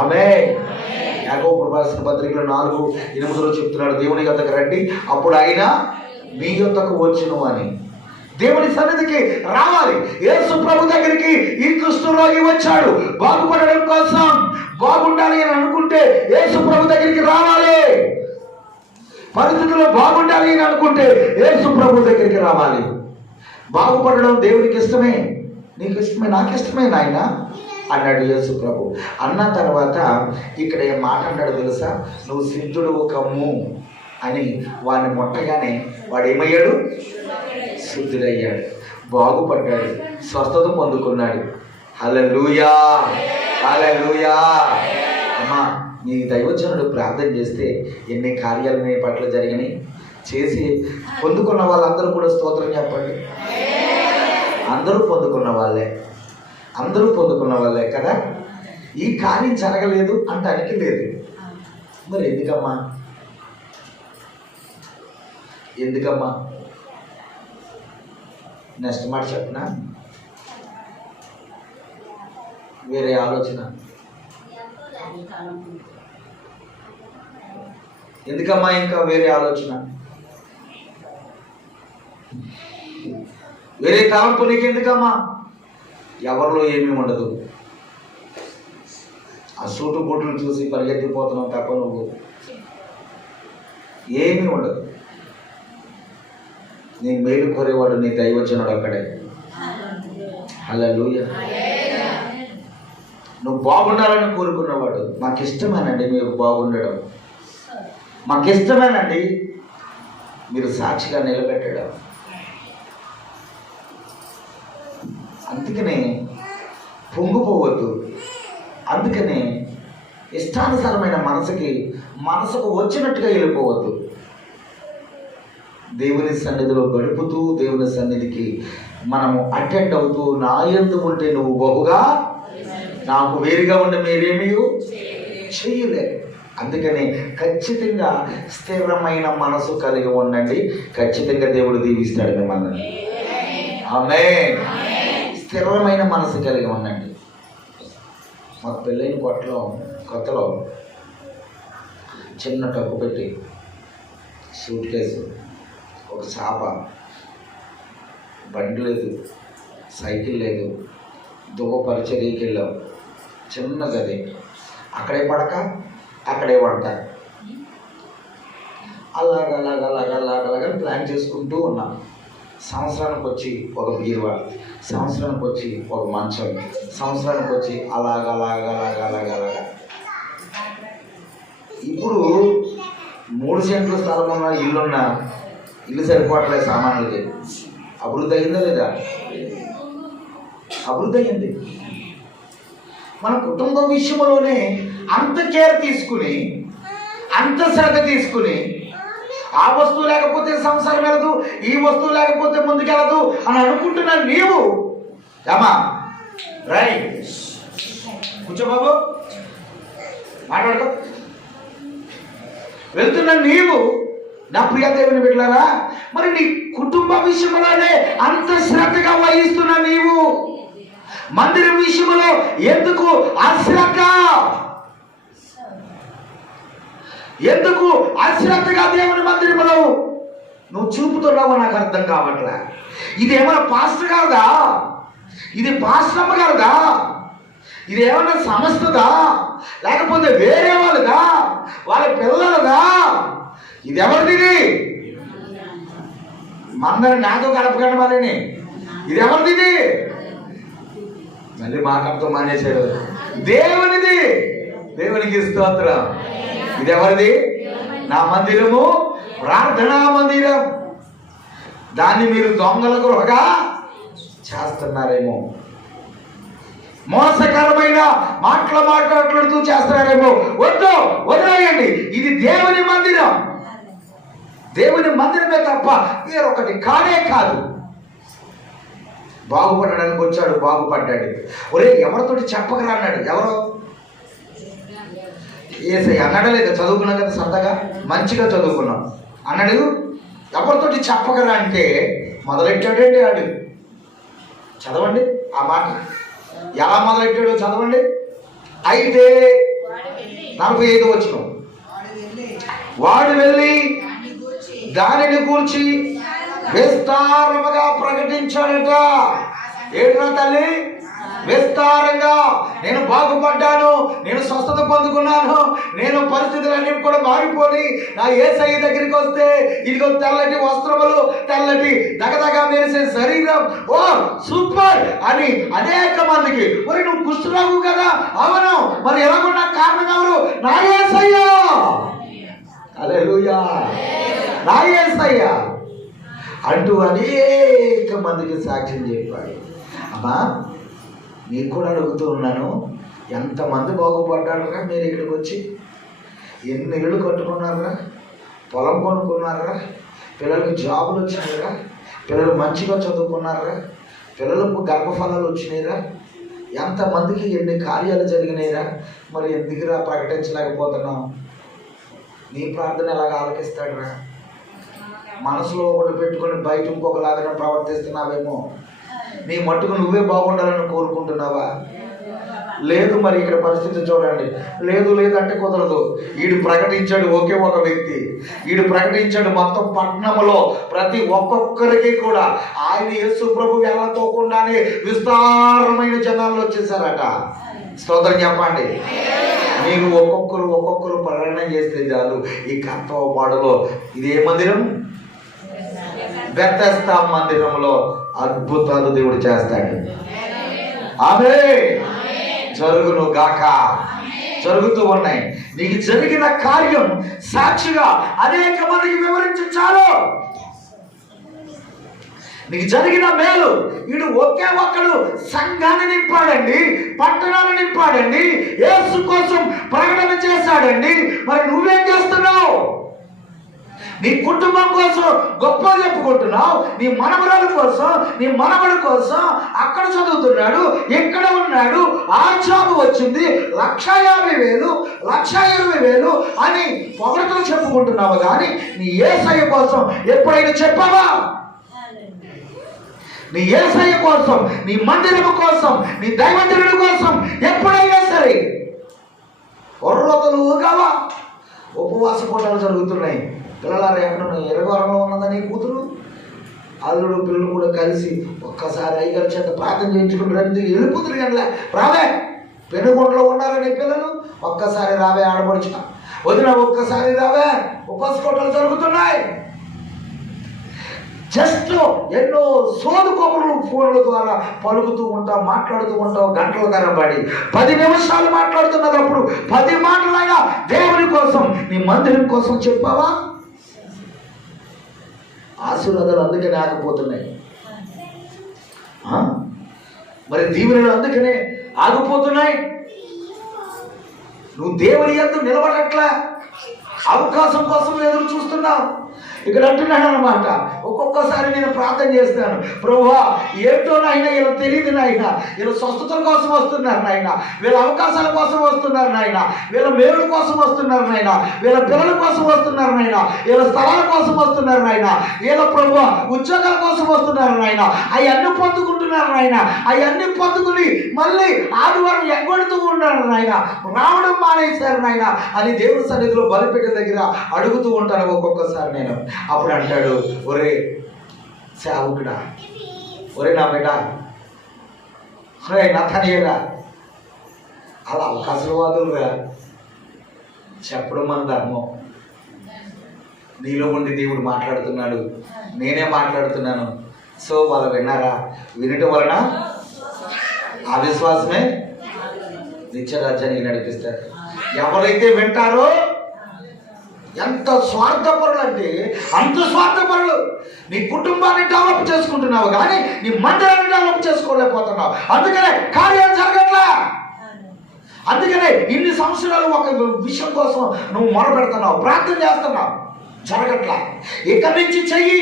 ఆమేన్. యాకోబు రాసిన పత్రికలో 4:8 చెప్తున్నాడు, దేవుని యొద్దకు రండి అప్పుడు ఆయన మీ యొద్దకు వచ్చును అని. దేవుని సన్నిధికి రావాలి. యేసు ప్రభు దగ్గరికి ఈ కృష్ణులోకి వచ్చాడు బాగుపడడం కోసం. బాగుండాలి అని అనుకుంటే యేసు ప్రభు దగ్గరికి రావాలి. పరిస్థితుల్లో బాగుండాలి అని అనుకుంటే యేసు ప్రభు దగ్గరికి రావాలి. బాగుపడడం దేవునికి ఇష్టమే, నీకు ఇష్టమే, నాకు ఇష్టమే నాయన అన్నాడు యేసు ప్రభు. అన్న తర్వాత ఇక్కడ ఏం మాట అన్నాడు తెలుసా? నువ్వు సిద్ధుడు కమ్ము అని వాడిని మొట్టగానే వాడు ఏమయ్యాడు? శుద్ధుడయ్యాడు, బాగుపడ్డాడు, స్వస్థత పొందుకున్నాడు. హల్లెలూయా, హల్లెలూయా. అమ్మా నీ దైవజనుడు ప్రార్థన చేస్తే ఎన్ని కార్యాలు నీ పట్ల జరిగినాయి. చేసి పొందుకున్న వాళ్ళందరూ కూడా స్తోత్రం చెప్పండి. అందరూ పొందుకున్న వాళ్ళే, అందరూ పొందుకున్న వాళ్ళే కదా. ఈ కార్యం జరగలేదు అంటానికి లేదు. మరి ఎందుకమ్మా? నెక్స్ట్ మాట చెప్పనా, వేరే ఆలోచన. ఎందుకమ్మా ఇంకా వేరే ఆలోచన, వేరే తలంపు నీకు ఎందుకమ్మా? ఎవరిలో ఏమీ ఉండదు. ఆ సూటు బూట్లు చూసి పరిగెత్తిపోతున్నావు తప్ప నువ్వు ఏమీ ఉండదు. నీ మేలు కోరేవాడు నీ దైవజనుడు అక్కడే. హల్లెలూయా. నువ్వు బాగుండాలని కోరుకున్నవాడు, మాకు ఇష్టమేనండి మీరు బాగుండడం, మాకు ఇష్టమేనండి మీరు సాక్షిగా నిలబెట్టడం. అందుకనే పొంగిపోవద్దు. అందుకనే ఇష్టానుసారమైన మనసుకు వచ్చినట్టుగా వెళ్ళిపోవద్దు. దేవుని సన్నిధిలో గడుపుతూ, దేవుని సన్నిధికి మనము అటెండ్ అవుతూ, నా యందు ఉంటే నువ్వు బహుగా, నాకు వేరుగా ఉండి మీరేమీ చెయ్యలేరు. అందుకని ఖచ్చితంగా స్థిరమైన మనసు కలిగి ఉండండి. ఖచ్చితంగా దేవుడు దీవిస్తాడు మిమ్మల్ని. ఆమేన్. స్థిరమైన మనసు కలిగి ఉండండి. మాకు పెళ్ళైన కొత్తలో చిన్న టప్పు పెట్టి, సూట్ కేసు, ఒక చాప, బండి లేదు, సైకిల్ లేదు, దువ్వపరిచర్యకి వెళ్ళాం. చిన్న గది, అక్కడే పడక అక్కడే వంట, అలాగ ప్లాన్ చేసుకుంటూ ఉన్నాం. సంవత్సరానికి వచ్చి ఒక బీరువా, సంవత్సరానికి వచ్చి ఒక మంచం, సంవత్సరానికి వచ్చి అలాగ. ఇప్పుడు 3 సెంట్లు స్థలం ఉన్న ఇల్లు సరిపోవట్లేదు సామాన్లకి. అభివృద్ధి అయిందా లేదా? అభివృద్ధి అయింది. మన కుటుంబ విషయంలోనే అంత కేర్ తీసుకుని, అంత శ్రద్ధ తీసుకుని, ఆ వస్తువు లేకపోతే సంసారం వెళ్ళదు, ఈ వస్తువు లేకపోతే ముందుకెళ్ళదు అని అనుకుంటున్నా నీవు, ఏమా రైట్ కూర్చో బాబు, మాట్లాడుకో. వెళ్తున్న నీవు, నా ప్రియ దేవుని బిడ్డలారా, మరి నీ కుటుంబ విషయంలోనే అంత శ్రద్ధగా వహిస్తున్న నీవు మందిరం విషయంలో ఎందుకు అశ్రద్ధ? ఎందుకు అశ్రద్ధగా దేవుని మందిరంలో నువ్వు చూపుతున్నావో నాకు అర్థం కావట్లే. ఇది ఏమైనా పాస్టర్ గారుదా? ఇది పాస్టమ్మ గారుదా? ఇది ఏమన్నా సంస్థదా? లేకపోతే వేరే వాళ్ళదా? వాళ్ళ పిల్లలదా? ఇది ఎవరిది? మందరి నాతో గడపకండి వాళ్ళని. ఇది ఎవరిది? మళ్ళీ మాకంతో మానేశాడు. దేవునిది. దేవునికి స్తోత్రం. ఇది ఎవరిది? నా మందిరము, ప్రార్థనా మందిరం. దాన్ని మీరు దొంగల గృహగా చేస్తున్నారేమో, మోసకరమైన మాట్లాడుతూ చేస్తున్నారేమో. వదిలేయండి. ఇది దేవుని మందిరం. దేవుని మందిరమే తప్ప వేరొకటి కానే కాదు. బాగుపడడానికి వచ్చాడు, బాగుపడ్డాడు. ఒరే ఎవరితోటి చెప్పకరా అన్నాడు. ఎవరో ఏసై అన్నాడా లేదా? చదువుకున్నాం కదా, సరదాగా మంచిగా చదువుకున్నాం అన్నాడు. ఎవరితోటి చెప్పకరా అంటే మొదలెట్టాడండి ఆడు. చదవండి ఆ మాట, ఎలా మొదలెట్టాడో చదవండి. అయితే 45 వచనం, వాడు వెళ్ళి దానిని గూర్చి విస్తారముగా ప్రకటించాడట. ఏంట్రా తల్లి? విస్తారంగా. నేను బాగుపడ్డాను, నేను స్వస్థత పొందుకున్నాను, నేను పరిస్థితులన్నీ కూడా మారిపోయి నా యేసయ్య దగ్గరికి వస్తే ఇదిగో తెల్లటి వస్త్రములు, తెల్లటి దగదగా వేసే శరీరం, ఓ సూపర్ అని అనేక మందికి. మరి నువ్వు కుష్ఠరోగు కదా? అవును. మరి ఎలాగున్నా కారణం ఎవరు? నా యేసయ్య. హల్లెలూయా. నా యేసయ్య అంటూ అనేక మందికి సాక్ష్యం చెప్పాడు. అమ్మా నీకు కూడా అడుగుతూ ఉన్నాను, ఎంతమంది బాగుపడ్డారా మీరు ఇక్కడికి వచ్చి? ఎన్ని ఇళ్ళు కట్టుకున్నారా? పొలం కొనుక్కున్నారా? పిల్లలకి జాబులు వచ్చినాయిరా? పిల్లలు మంచిగా చదువుకున్నారా? పిల్లలకు గర్భఫలాలు వచ్చినాయిరా? ఎంతమందికి ఎన్ని కార్యాలు జరిగినాయిరా? మరి ఎందుకురా ప్రకటించలేకపోతున్నావు? నీ ప్రార్థన ఎలాగ ఆలకిస్తాడురా? మనసులో ఒకటి పెట్టుకొని బయట ఇంకొకలాగా ప్రవర్తిస్తున్నావేమో. నీ మట్టుకు నువ్వే బాగుండాలని కోరుకుంటున్నావా? లేదు. మరి ఇక్కడ పరిస్థితి చూడండి. లేదు అంటే కుదరదు. ఈడు ప్రకటించాడు ఒకే ఒక వ్యక్తి, ఈడు ప్రకటించాడు మొత్తం పట్టణంలో ప్రతి ఒక్కొక్కరికి కూడా ఆయన యేసు ప్రభు వెళ్ళకోకుండానే విస్తారమైన జనాలు వచ్చేసారట. స్తోత్రం చెప్పండి. మీరు ఒక్కొక్కరు ప్రకటన చేస్తే చాలు ఈ కర్తవాడలో ఇదే మందిరం, బెతెస్దా మందిరంలో అద్భుతాలు దేవుడు చేస్తాడు. ఆమేన్. జరుగును గాక. జరుగుతూ ఉన్నాయి. నీకు జరిగిన కార్యం సాక్షిగా అనేక మందికి వివరించాలి. నీకు జరిగిన మేలు, వీడు ఒకే ఒక్కడు సంఘాన్ని నింపాడండి, పట్టణాన్ని నింపాడండి, యేసు కోసం ప్రకటన చేశాడండి. మరి నువ్వేం చేస్తున్నావు? నీ కుటుంబం కోసం గొప్ప చెప్పుకుంటున్నావు. నీ మనవరాల కోసం, నీ మనవడి కోసం అక్కడ చదువుతున్నాడు, ఎక్కడ ఉన్నాడు, ఆ జాబ్ వచ్చింది, 1,50,000 1,20,000 అని పొగడతలు చెప్పుకుంటున్నావు. కానీ నీ యేసయ్య కోసం ఎప్పుడైనా చెప్పావా? నీ యేసయ్య కోసం, నీ మందిరము కోసం, నీ దైవజనుడి కోసం ఎప్పుడైనా సరే ఒర్రతలు కావా? ఉపవాస పూటలు జరుగుతున్నాయి. పిల్లలారా ఎక్కడ ఎరగవరంలో ఉన్నదని కూతురు అల్లుడు పిల్లలు కూడా కలిసి ఒక్కసారి అయ్యగారి చేత ప్రార్థన చేయించుకుంటారు. వెళ్ళిపోతుంది కానీ రావే, పెనుగొండలో ఉన్నారని పిల్లలు ఒక్కసారి రావే, ఆడపడుచున వదిన ఒక్కసారి రావే, ఉపవాస పూటలు జరుగుతున్నాయి. జస్ట్ ఎన్నో సోదు కొమ్మలు ఫోన్ల ద్వారా పలుకుతూ ఉంటావు, మాట్లాడుతూ ఉంటావు. గంటల తరబడి 10 నిమిషాలు మాట్లాడుతున్నప్పుడు 10 మాటలైనా దేవుని కోసం, నీ మందిరం కోసం చెప్పావా? ఆశీర్వాదాలు అందుకనే ఆగిపోతున్నాయి. మరి దీవెనలు అందుకనే ఆగిపోతున్నాయి. నువ్వు దేవుని యందు నిలబడట్లా, అవకాశం కోసం ఎదురు చూస్తున్నావు. ఇక్కడ అంటున్నాడు అనమాట, ఒక్కొక్కసారి నేను ప్రార్థన చేస్తాను, ప్రభువా ఏంటో నాయన వీళ్ళు తెలియదు నాయన, వీళ్ళ స్వస్థతల కోసం వస్తున్నారు నాయన, వీళ్ళ అవకాశాల కోసం వస్తున్నారు నాయన, వీళ్ళ మేలుల కోసం వస్తున్నారు నాయన, వీళ్ళ పిల్లల కోసం వస్తున్నారు నాయన, వీళ్ళ స్థలాల కోసం వస్తున్నారు నాయన, వీళ్ళ ప్రభువా ఉద్యోగాల కోసం వస్తున్నారు నాయన, అవన్నీ పొందుకుంటున్నారు నాయన, అవన్నీ పొందుకుని మళ్ళీ ఆదివారం ఎగ్గొడుతూ ఉన్నారు నాయన, రావడం మానేశారు నాయన అని దేవుడి సన్నిధిలో బలిపెట్టే దగ్గర అడుగుతూ ఉంటాను ఒక్కొక్కసారి నేను. అప్పుడు అంటాడు, ఒరే సేవకుడా, ఒరే నా బిడ్డ, ఒరే నా తనయ్యరా, అలా అవకాశవాదులురా, చెప్పడం మన ధర్మం. నీలో ఉండి దేవుడు మాట్లాడుతున్నాడు, నేనే మాట్లాడుతున్నాను. సో వాళ్ళు విన్నారా? వినటం వలన ఆ విశ్వాసమే నిత్యరాజ్యానికి నడిపిస్తారు. ఎవరైతే వింటారో, ఎంత స్వార్థపరులు అంటే అంత స్వార్థపరులు. నీ కుటుంబాన్ని డెవలప్ చేసుకుంటున్నావు కానీ నీ మందిరాన్ని డెవలప్ చేసుకోలేకపోతున్నావు. అందుకనే కార్యాలు జరగట్లా. అందుకనే ఇన్ని సంవత్సరాలు ఒక విషయం కోసం నువ్వు మొరపెడుతున్నావు, ప్రార్థన చేస్తున్నావు, జరగట్లా. ఇక్కడి నుంచి చెయ్యి.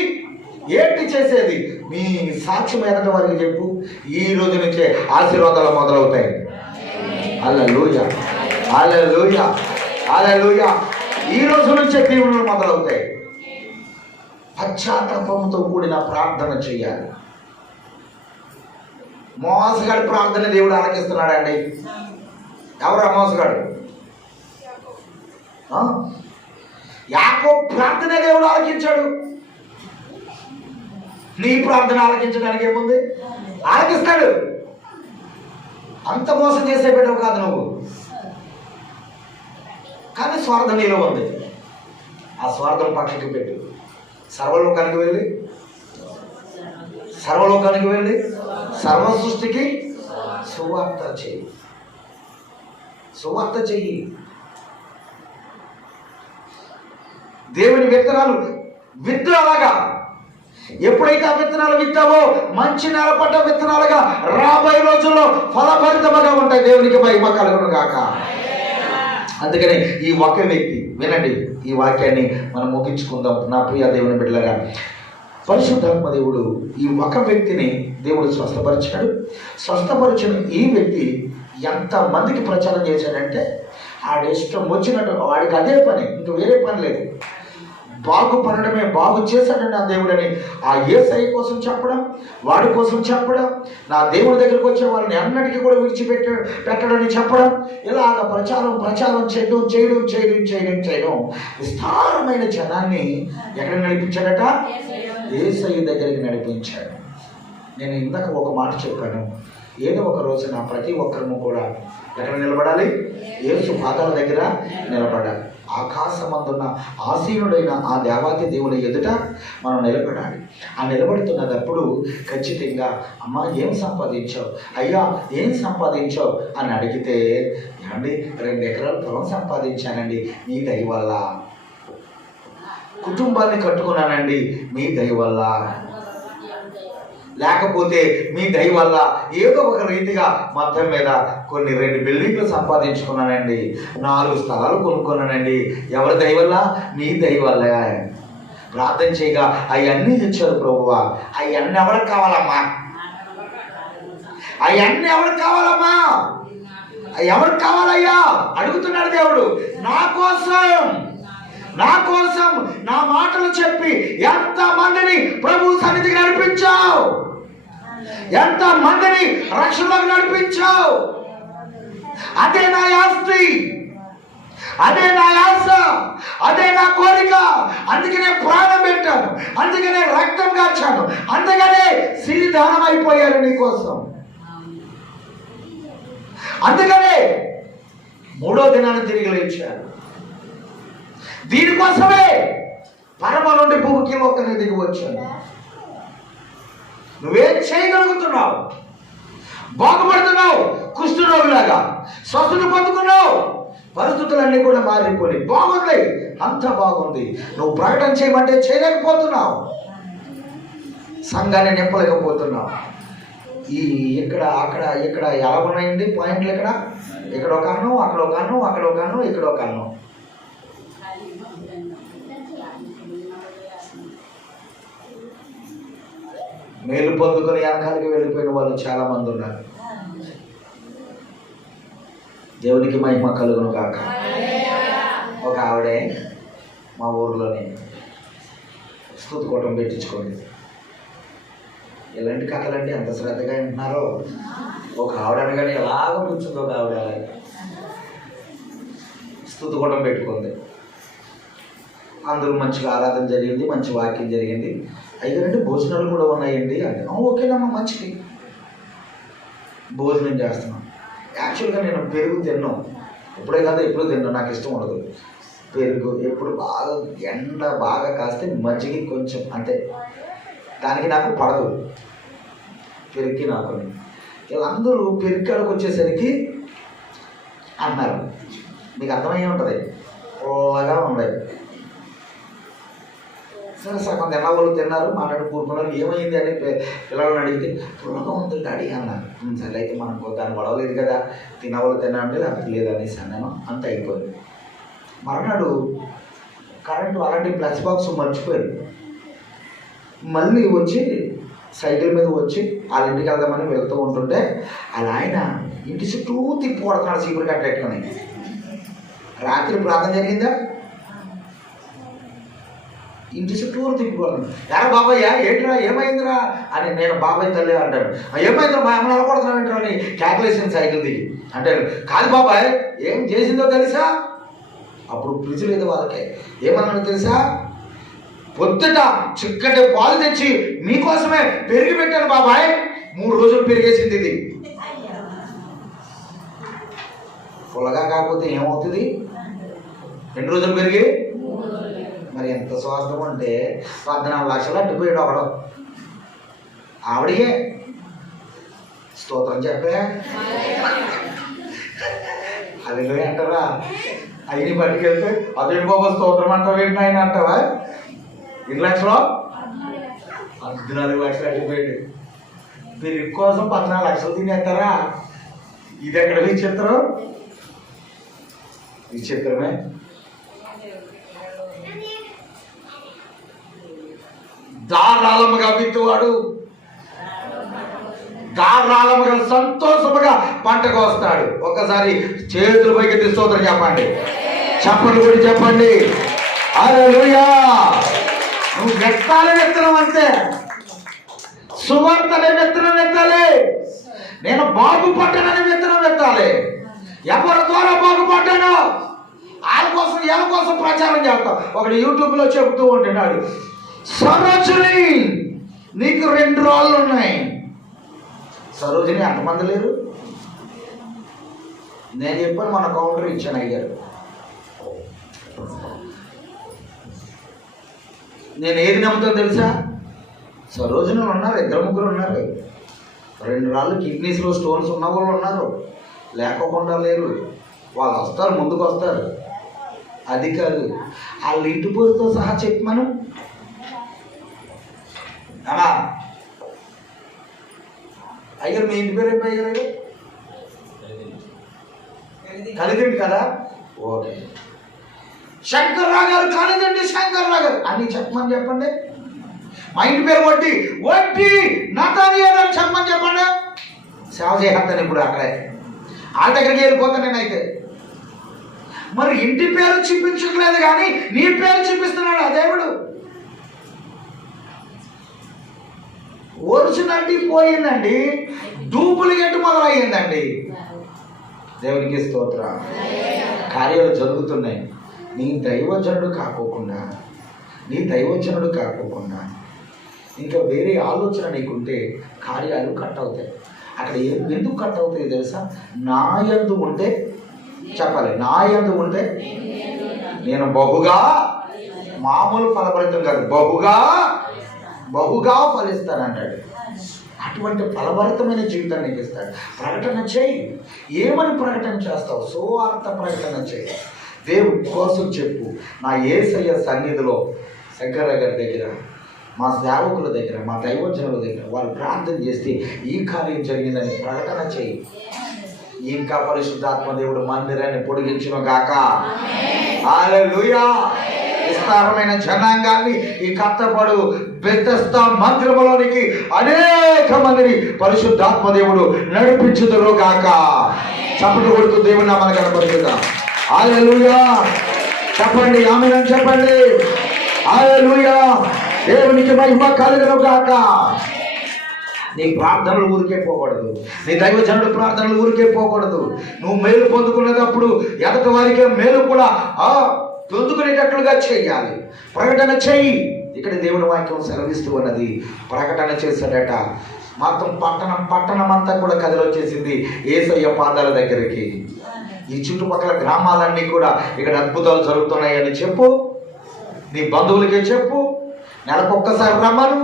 ఏంటి చేసేది? నీ సాక్ష్యం ఎదటి వారికి చెప్పు. ఈ రోజు నుంచే ఆశీర్వాదాలు మొదలవుతాయి. హల్లెలూయా, హల్లెలూయా, హల్లెలూయా. ఈ రోజు నుంచే దీవెనలు మొదలవుతాయి. పశ్చాత్తాపంతో కూడిన ప్రార్థన చేయాలి. మోసగాడి ప్రార్థన దేవుడు ఆలకిస్తున్నాడండి. ఎవరు మోసగాడు? యాకోబు ప్రార్థన దేవుడు ఆలకించాడు. నీ ప్రార్థన ఆలకించడానికి ఏముంది? ఆలకిస్తాడు. అంత మోసం చేసే బిడ్డవు కాదు నువ్వు. కానీ స్వార్థం నీలో ఉంది. ఆ స్వార్థం పక్కకి పెట్టు. సర్వలోకానికి వెళ్ళి సర్వ సృష్టికి సువార్త చెయ్యి. సువార్త చెయ్యి. దేవుని విత్తనాలు విత్తు. అలాగా ఎప్పుడైతే ఆ విత్తనాలు విత్తావో మంచి నేలపడ్డ విత్తనాలుగా రాబోయే రోజుల్లో ఫలభరితముగా ఉంటాయి. దేవునికి మహిమ కలుగును గాక. అందుకని ఈ ఒక్క వ్యక్తి వినండి, ఈ వాక్యాన్ని మనం ముగించుకుందాం. నా ప్రియ దేవుని బిడ్డలారా, పరిశుద్ధాత్మ దేవుడు ఈ ఒక వ్యక్తిని దేవుడు స్వస్థపరిచాడు. స్వస్థపరిచిన ఈ వ్యక్తి ఎంతమందికి ప్రచారం చేశాడంటే ఆడి ఇష్టం వచ్చినట్టు వాడికి అదే పని, ఇంక వేరే పని లేదు. బాగుపడడమే, బాగు చేశాడు నా దేవుడని ఆ యేసయ్య కోసం చెప్పడం, వాడి కోసం చెప్పడం, నా దేవుడి దగ్గరికి వచ్చే వాళ్ళని అన్నిటికీ కూడా పెట్టడని చెప్పడం, ఇలాగ ప్రచారం చేయడం విస్తారమైన జనాన్ని ఎక్కడ నడిపించాడట? యేసయ్య దగ్గరికి నడిపించాడు. నేను ఇందాక ఒక మాట చెప్పాను, ఏదో ఒక రోజున ప్రతి ఒక్కరము కూడా ఎక్కడ నిలబడాలి? యేసు పాదాల దగ్గర నిలబడాలి. ఆకాశమందున్న ఆసీనుడైన ఆ దేవాతి దేవుని ఎదుట మనం నిలబడాలి. ఆ నిలబడుతున్నప్పుడు ఖచ్చితంగా అమ్మ ఏం సంపాదించావు, అయ్యా ఏం సంపాదించావు అని అడిగితే, ఏమండి 2 ఎకరాల పొలం సంపాదించానండి మీ దయ వల్ల, కుటుంబాన్ని కట్టుకున్నానండి మీ దయ వల్ల, లేకపోతే మీ దయ వల్ల ఏదో ఒక రీతిగా మొత్తం మీద కొన్ని 2 బిల్డింగ్లు సంపాదించుకున్నానండి, 4 స్థలాలు కొనుక్కున్నానండి. ఎవరి దయ వల్ల? మీ దయ వల్ల. ప్రార్థన చేయగా అవన్నీ ఇచ్చారు ప్రభువా. అవన్నీ ఎవరికి కావాలమ్మా? అవన్నీ ఎవరికి కావాలమ్మా? ఎవరికి కావాలయ్యా అడుగుతున్నాడు దేవుడు. నా కోసం నా మాటలు చెప్పి ఎంత మందిని ప్రభు సన్నిధికి నడిపించావు, ఎంత మందిని రక్షణలోకి నడిపించావు. అదే నా ఆస్తి, అదే నా ఆశ, అదే నా కోరిక. అందుకనే ప్రాణం పెట్టాను, అందుకనే రక్తం కాచాను, అందుకనే సిరిదానం అయిపోయారు నీ కోసం. అందుకనే 3వ దినాన్ని తిరిగి లేచాను. దీనికోసమే పరమ నుండి భూమికి ఒక్కనే దిగి వచ్చాను. నువ్వేం చేయగలుగుతున్నావు? బాగుపడుతున్నావు, కుష్ఠరోగిలాగా స్వస్థత పొందుకున్నావు, పరిస్థితులన్నీ కూడా మారిపోయి బాగుంది, అంత బాగుంది. నువ్వు ప్రకటన చేయమంటే చేయలేకపోతున్నావు, సంఘాన్ని నింపలేకపోతున్నావు. ఇక్కడ అక్కడ ఇక్కడ ఎలా ఉన్నాయండి పాయింట్లు? ఇక్కడ ఒక అన్నం, అక్కడ ఒక అన్నం, అక్కడ ఒక అన్నం, ఇక్కడ ఒక అన్నం. మేలు పొందుకొని వెనకాలకి వెళ్ళిపోయిన వాళ్ళు చాలా మంది ఉన్నారు. దేవునికి మహిమ కలుగును కాక. ఒక ఆవిడే మా ఊర్లోనే స్తుతి కూటం పెట్టించుకోండి. ఎలాంటి కథలండి ఎంత శ్రద్ధగా వింటున్నారో. ఒక ఆవిడ అనగానే ఎలాగ కూర్చుంది, ఒక ఆవిడ స్తుతి కూటం పెట్టుకుంది. అందరూ మంచిగా ఆరాధన జరిగింది, మంచి వాక్యం జరిగింది. 5 భోజనాలు కూడా ఉన్నాయండి అంటే, ఓకేనమ్మా మంచిది, భోజనం చేస్తున్నాం. యాక్చువల్గా నేను పెరుగు తిన్నాను, ఎప్పుడే కాదు ఎప్పుడు తిన్నాను, నాకు ఇష్టం ఉండదు పెరుగు. ఎప్పుడు బాగా ఎండ బాగా కాస్తే మజ్జిగ కొంచెం అంతే, దానికి నాకు పడదు పెరుక్కి నాకు. వీళ్ళందరూ పెరుక్కాడకు వచ్చేసరికి అన్నారు, మీకు అర్థమయ్యే ఉంటుంది, ఓలాగా ఉండేది. సరే సగం తిన్నవాళ్ళు తిన్నారు, మాట్లాడి కూరుకున్నారు. ఏమైంది అని పిల్లలను అడిగితే పుల్లగా ఉంది డాడీ అన్నారు. సరే అయితే మనకు దాన్ని గొడవలేదు కదా, తిన్నవాళ్ళు తిన్నాంటే లేకపోతే లేదనేసి అన్నాను, అంత అయిపోయింది. మరునాడు కరెంటు అలాంటి ప్లస్ బాక్స్ మర్చిపోయింది. మళ్ళీ వచ్చి సైకిల్ మీద వచ్చి వాళ్ళ ఇంటికి వెళ్దామని వెళ్తూ ఉంటుంటే అలా ఆయన ఇంటి చుట్టూ తిప్పి కొడుతున్నాడు చీపురు కట్ట పెట్టుకొని. రాత్రి ప్రార్థన జరిగిందా? ఇంటి చుట్టూరు తిప్పుకోవాలి. యారా బాబాయ్య ఏంటిరా ఏమైందిరా అని నేను బాబాయ్ తల్లి అంటాడు. ఏమైందిరా మా అమ్మ నిలబడుతున్నావు ఏంట్రా అని క్యాల్కులేషన్ సైకిల్ దిగి అంటాడు. కాదు బాబాయ్ ఏం చేసిందో తెలుసా? అప్పుడు ఫ్రిడ్జ్ లేదు వాళ్ళకి. ఏమన్నాడు తెలుసా? పొద్దుట చిక్కటి పాలు తెచ్చి మీకోసమే పెరిగి పెట్టాను బాబాయ్, 3 రోజులు పెరిగేసింది ఇది. పుల్లగా కాకపోతే ఏమవుతుంది? 2 రోజులు పెరిగి మరి ఎంత స్వార్థం అంటే 14 లక్షలు అడ్డుపోయాడు ఒకడు. ఆవిడయే స్తోత్రం చెప్పే అది అంటారా? అయిన పట్టుకెళ్తే అదేంటి బాబా స్తోత్రం అంటావు ఏంటి ఆయన అంటావా? 2 లక్షలు 14 లక్షలు అడ్డుపోయాడు. పెరుగు కోసం 14 లక్షలు తినేస్తారా? ఇది ఎక్కడ విచిత్రం? విచిత్రమే. ధారాళముగా విత్తువాడు ధారాళముగా సంతోషముగా పంటకు వస్తాడు. ఒక్కసారి చేతులు పైకి స్తోత్రం చెప్పండి, చప్పట్లు కూడా చెప్పండి. హల్లెలూయా. నువ్వు వెత్తాలి విత్తనం అంతే. సువార్త అనే విత్తనం ఎత్తాలి. నేను బాగుపడ్డానని విత్తనం ఎత్తాలి. ఎవరి ద్వారా బాగుపడ్డానో వాళ్ళ కోసం ఎవరి కోసం ప్రచారం చేస్తాం. ఒకడు యూట్యూబ్లో చెబుతూ ఉంటున్నాడు, సరోజిని నీకు 2 రాళ్ళు ఉన్నాయి. సరోజిని ఎంతమంది లేరు? నేను చెప్పాను, మన కౌంటర్ ఇచ్చాను అయ్యారు. నేను ఏది నమ్ముతాను తెలుసా? సరోజినులు ఉన్నారు, 2-3 ఉన్నారు. 2 రాళ్ళు కిడ్నీస్లో స్టోన్స్ ఉన్న వాళ్ళు ఉన్నారు, లేకుండా లేరు. వాళ్ళు వస్తారు, ముందుకు వస్తారు. అది కాదు, వాళ్ళ ఇంటి పేరుతో సహా చెప్పమను. అమ్మా అయ్యారు, మీ ఇంటి పేరు ఏం అయ్యారు? కలిదండి కదా, ఓకే. శంకర్రావు గారు కలిదండి, శంకర్రావు గారు అని చెప్పమని చెప్పండి. మా ఇంటి పేరు వడ్డీ వడ్డీ నతానియేలు అని చెప్పమని చెప్పండి. సేవ చేస్తాను ఇప్పుడు అక్కడే, వాళ్ళ దగ్గరికి వెళ్ళిపోతాను నేనైతే. మరి ఇంటి పేరు చూపించట్లేదు కానీ నీ పేరు చూపిస్తున్నాడు ఆ దేవుడు. ఒరిజినాలిటీ పోయిందండి, డూప్లికేట్ మొదలయ్యిందండి. దేవునికి స్తోత్రం. కార్యాలు జరుగుతున్నాయి. నీ దైవజనుడు కాకోకుండా ఇంకా వేరే ఆలోచన నీకుంటే కార్యాలు కట్ అవుతాయి. అక్కడ ఎందుకు కట్ అవుతాయి తెలుసా? నా యందు ఉంటే, చెప్పాలి, నా యందు ఉంటే నేను బహుగా, మామూలు ఫలభరితం కాదు, బహుగా ఫలిస్తానంటాడు. అటువంటి ఫలభరితమైన జీవితాన్ని నీకు ఇస్తాడు. ప్రకటన చేయి. ఏమని ప్రకటన చేస్తావు? సువార్త ప్రకటన చేయి. దేవుడి కోసం చెప్పు. నా యేసయ్య సన్నిధిలో శంకరయ్య గారి దగ్గర, మా సేవకుల దగ్గర, మా దైవజనుల దగ్గర వాళ్ళు ప్రార్థన చేస్తే ఈ కార్యం జరిగిందని ప్రకటన చేయి. ఇంకా పరిశుద్ధాత్మ దేవుడు మందిరాన్ని పొడిగించును గాక. హల్లెలూయా. విస్తారమైన జనాంగాన్ని ఈ కట్టబడు బెతెస్దా మందిరములోనికి అనేక మందిని పరిశుద్ధాత్మ దేవుడు నడిపించుదురు గాక. చప్పట్లు కొడుతూ దేవుని నామాన్ని కనపరుచుదాం. హల్లెలూయా. చెప్పండి, ఆమేన్ చెప్పండి. హల్లెలూయా. దేవునికి మహిమ కలుగును గాక. నీ ప్రార్థనలు ఊరికే పోకూడదు. నీ దైవజనుడు ప్రార్థనలు ఊరికే పోకూడదు. నువ్వు మేలు పొందుకునేటప్పుడు ఎదటి వారికి మేలు కూడా పొందుకునేటట్లుగా చేయాలి. ప్రకటన చెయ్యి. ఇక్కడ దేవుని వాక్యం సెలవిస్తూ ఉన్నది. ప్రకటన చేశాడట. మొత్తం పట్టణం అంతా కూడా కదిలొచ్చేసింది యేసయ్య పాదాల దగ్గరికి. ఈ చుట్టుపక్కల గ్రామాలన్నీ కూడా ఇక్కడ అద్భుతాలు జరుగుతున్నాయని చెప్పు. నీ బంధువులకే చెప్పు. నెలకొక్కసారి రమ్మను.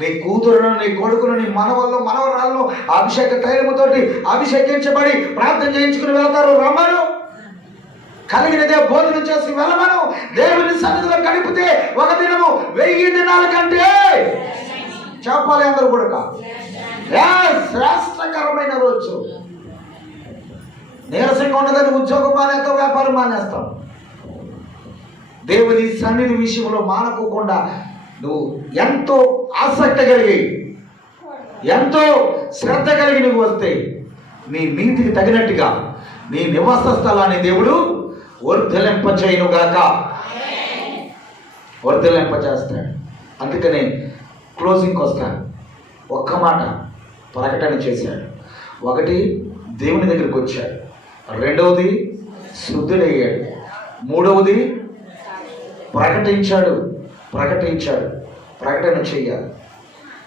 నీ కూతురును, నీ కొడుకును, నీ మనవరాలను అభిషేక తైలముతోటి అభిషేకించబడి ప్రార్థన చేయించుకుని వెళ్తారు. రమ్మను. కలిగినదే భోజనం చేసి వెళ్ళమను. దేవుని సన్నిధిలో గడిపితే 1 దినము 1000 దినాల కంటే చెప్పాలి అందరూ కూడా. శ్రేష్టకరమైన రోజు. నీరసంగా ఉన్నదని ఉద్యోగం మానేస్తాం, వ్యాపారం మానేస్తాం. దేవుని సన్నిధి విషయంలో మానకోకుండా నువ్వు ఎంతో ఆసక్తి కలిగి, ఎంతో శ్రద్ధ కలిగి నువ్వు వస్తే నీ నీతికి తగినట్టుగా నీ నివాస స్థలాన్ని దేవుడు వర్ధలింపచేయునుగాక. వర్ధలింపచేస్తాడు. అందుకనే క్లోజింగ్కి వస్తాను. ఒక్క మాట ప్రకటన చేశాడు. 1 దేవుని దగ్గరికి వచ్చాడు. 2వది శుద్ధుడయ్యాడు. 3వది ప్రకటించాడు. ప్రకటన చెయ్యాలి.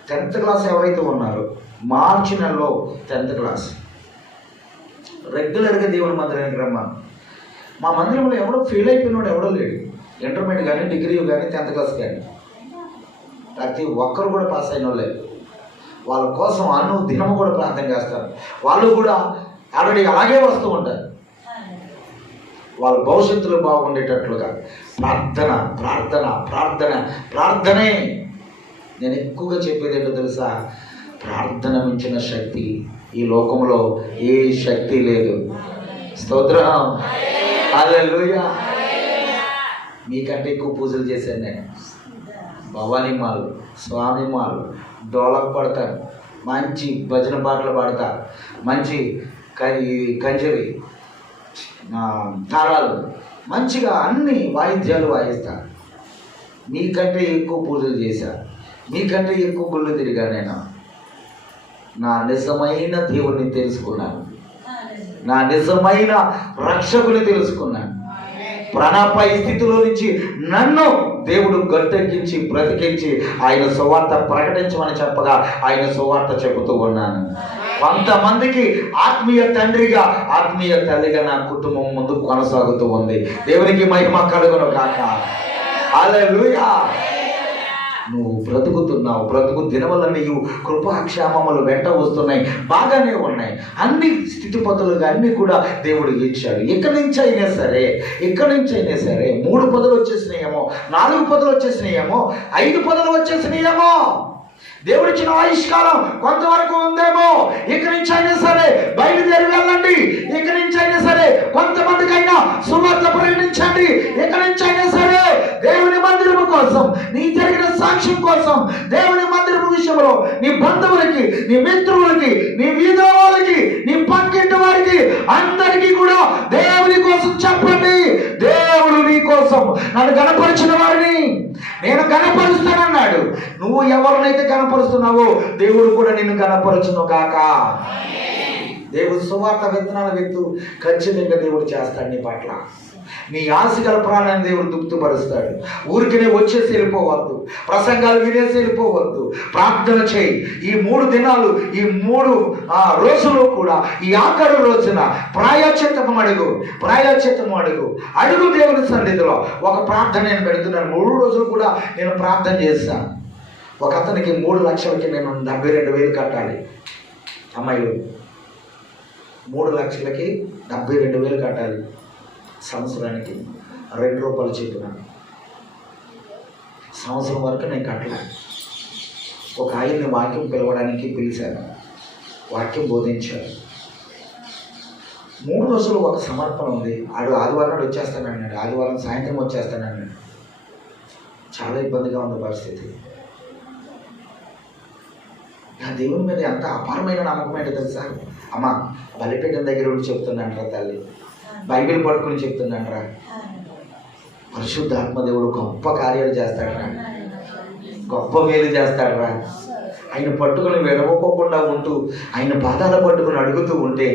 10th క్లాస్ ఎవరైతే ఉన్నారో మార్చి నెలలో 10th క్లాస్ రెగ్యులర్గా దేవుని మందిరానికి రమ్మను. మా మందిరంలో ఎవడో ఫెయిల్ అయిపోయినాడు ఎవడో లేడు. ఇంటర్మీడియట్ కానీ, డిగ్రీ కానీ, 10th క్లాస్ కానీ ప్రతి ఒక్కరు కూడా పాస్ అయిన వాళ్ళే. వాళ్ళ కోసం దినము కూడా ప్రార్థన చేస్తారు. వాళ్ళు కూడా ఆల్రెడీ అలాగే వస్తూ ఉంటారు. వాళ్ళ భవిష్యత్తులో బాగుండేటట్లుగా ప్రార్థనే. నేను ఎక్కువగా చెప్పేది ఏంటో తెలుసా? ప్రార్థన మించిన శక్తి ఈ లోకంలో ఏ శక్తి లేదు. స్తోత్రం. హల్లెలూయా. మీకంటే ఎక్కువ పూజలు చేశాను నేను. భవానీ మాలు, స్వామి మాలు, డోలక్ పడతాను, మంచి భజన పాటలు పాడతా, మంచి కంజరి తాళాలు మంచిగా అన్ని వాయిద్యాలు వాయిస్తా, మీకంటే ఎక్కువ పూజలు చేశా, మీకంటే ఎక్కువ గుళ్ళు తిరిగా. నేను నా నిజమైన దేవుడిని తెలుసుకున్నాను, నా నిజమైన రక్షకుని తెలుసుకున్నాను. ప్రాణాపాయ స్థితిలో నుంచి నన్ను దేవుడు గట్టెక్కించి బ్రతికించి ఆయన సువార్త ప్రకటించమని చెప్పగా ఆయన సువార్త చెబుతూ ఉన్నాను. కొంతమందికి ఆత్మీయ తండ్రిగా, ఆత్మీయ తల్లిగా నా కుటుంబం ముందు కొనసాగుతూ ఉంది. దేవునికి మహిమ కలుగును గాక. హల్లెలూయా. నువ్వు బ్రతుకుతున్నావు, బ్రతుకు దినవలన్నీ కృపాక్షేమములు వెంట వస్తున్నాయి, బాగానే ఉన్నాయి. అన్ని స్థితిపతులుగా అన్ని కూడా దేవుడు ఇచ్చాడు. ఇక్కడి నుంచి అయినా సరే, 3 పదులు వచ్చేసినాయేమో, 4 పదులు వచ్చేసినాయేమో, 5 పదులు వచ్చేసినాయేమో. దేవుడిచ్చిన ఆయుష్కాలం కొంతవరకు ఉందేమో. ఇక్కడి నుంచి అయినా సరే బయలుదేరి వెళ్ళండి. ఇక్కడి నుంచి అయినా సరే కొంతమందికైనా సువార్త ప్రకటించండి. ఇక్కడి నుంచి అయినా సరే దేవుని మందిరము కోసం, నీ జరిగిన సాక్ష్యం కోసం, దేవుని మందిరము విషయంలో నీ బంధువులకి, నీ మిత్రులకి, నీ వీధి వాళ్ళకి, నీ పక్కింటి వారికి అందరికీ కూడా దేవుని కోసం చెప్పండి. దేవుడు నీ కోసం నన్ను గణపరిచిన వారిని నేను గణపరుస్తానన్నాడు. నువ్వు ఎవరినైతే గణపరుస్తున్నావో దేవుడు కూడా నిన్ను గణపరచును కాక. దేవుడు సువార్త విత్తనాల విత్తు, ఖచ్చితంగా దేవుడు చేస్తాడు నీ పట్ల. నీ ఆశగల ప్రాణాన్ని దేవుడు తృప్తిపరుస్తాడు. ఊరికినే వచ్చేసి వెళ్ళిపోవద్దు, ప్రసంగాలు వినేసి వెళ్ళిపోవద్దు. ప్రార్థన చేయి. ఈ 3 దినాలు, ఈ 3 రోజులు కూడా, ఈ ఆఖరి రోజున ప్రాయశ్చిత్తము అడుగు దేవుని సన్నిధిలో. ఒక ప్రార్థన నేను పెడుతున్నాను. 3 రోజులు కూడా నేను ప్రార్థన చేస్తాను. ఒక అతనికి 3 లక్షలకి నేను 72,000 కట్టాలి. అమ్మాయిలు 3 లక్షలకి 72,000 కట్టాలి. సంవత్సరానికి 2 రూపాయలు చెప్పిన సంవత్సరం వరకు నేను కట్టలేదు. ఒక ఆయన్ని వాక్యం పిలవడానికి పిలిచాను, వాక్యం బోధించారు. 3 రోజులు ఒక సమర్పణ ఉంది. ఆదివారం నాడు వచ్చేస్తానన్నాడు, ఆదివారం సాయంత్రం వచ్చేస్తానన్నాడు. చాలా ఇబ్బందిగా ఉంది పరిస్థితి. నా దేవుని మీద ఎంత అపారమైన నమ్మకం ఏంటో తెలుసా? అమ్మ, బలిపీఠం దగ్గర ఉండి చెప్తున్నాను రా తల్లి, బైబిల్ పట్టుకుని చెప్తున్నాను రా, పరిశుద్ధాత్మ దేవుడు గొప్ప కార్యాలు చేస్తాడరా, గొప్ప మేలు చేస్తాడరా. ఆయన పట్టుకుని విడవకోకుండా ఉంటూ, ఆయన పాదాల పట్టుకుని అడుగుతూ ఉంటే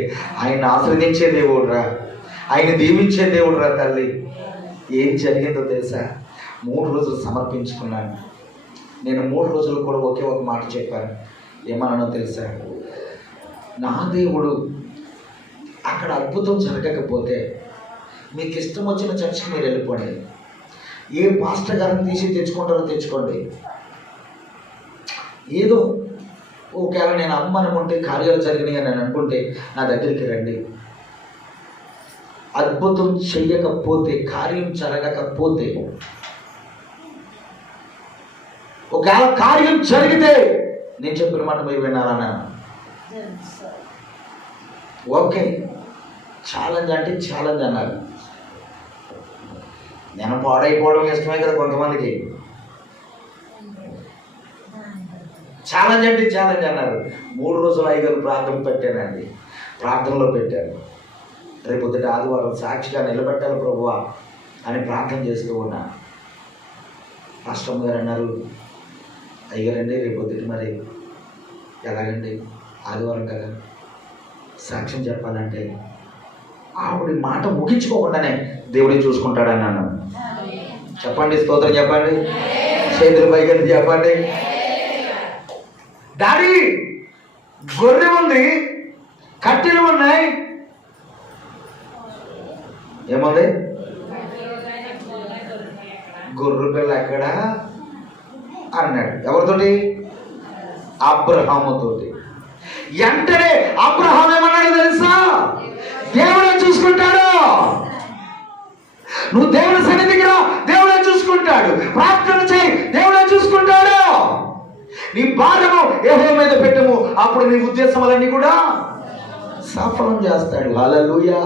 ఆయన ఆశ్రదించే దేవుడు రా, ఆయన దీవించే దేవుడు రా తల్లి. ఏం జరిగిందో తెలుసా? 3 రోజులు సమర్పించుకున్నాను. నేను 3 రోజులు కూడా ఒకే ఒక మాట చెప్పాను. ఏమన్నానో తెలుసా? నా దేవుడు అక్కడ అద్భుతం జరగకపోతే మీకు ఇష్టం వచ్చిన చర్చికి మీరు వెళ్ళిపోండి. ఏ పాస్టర్ గారిని తీసి తెచ్చుకుంటారో తెచ్చుకోండి. ఏదో ఒకవేళ నేను అనుమానం కార్యాలు జరిగినాయి అని నేను అనుకుంటే నా దగ్గరికి రండి. అద్భుతం చెయ్యకపోతే, కార్యం జరగకపోతే, ఒకవేళ కార్యం జరిగితే నేను చెప్పిన మాట మీరు వినాలన్నా ఓకే. ఛాలెంజ్ అంటే ఛాలెంజ్ అన్నారు. నేను పాడైపోవడం ఇష్టమే కదా కొంతమందికి. ఛాలెంజ్ అంటే ఛాలెంజ్ అన్నారు. 3 రోజులు 5 ప్రార్థన పెట్టానండి. ప్రార్థనలో పెట్టాను. రేపు పొద్దుట ఆదివారం సాక్షిగా నిలబెట్టాలి ప్రభువా అని ప్రార్థన చేస్తూ ఉన్నా. పాస్టర్ గారు అన్నారు, అయ్యారండి రేపు పొద్దుట మరి ఎలాగండి, ఆదివారం కదా సాక్ష్యం చెప్పాలంటే. ఆవిడ మాట ముగించుకోకుండానే దేవుడే చూసుకుంటాడన్నాను. చెప్పండి, స్తోత్రం చెప్పండి, చేతులు పైకి చెప్పండి. డాడీ గొర్రె ఉంది, కట్టెలు ఉన్నాయి, ఏముంది? గొర్రె పిల్ల ఎక్కడ అన్నాడు. ఎవరితోటి? అబ్రహాముతోటి. వెంటనే అబ్రహాం ఏమన్నాడు తెలుసా? దేవుడే చూసుకుంటాడు. నువ్వు దేవుని సన్నిధికి రా, దేవుడే చూసుకుంటాడు. ప్రార్థన చేయి, దేవుడే చూసుకుంటాడు. నీ భారము యెహోవా మీద పెట్టము, అప్పుడు నీ ఉద్దేశములన్నీ కూడా సఫలం చేస్తాడు. హల్లెలూయా.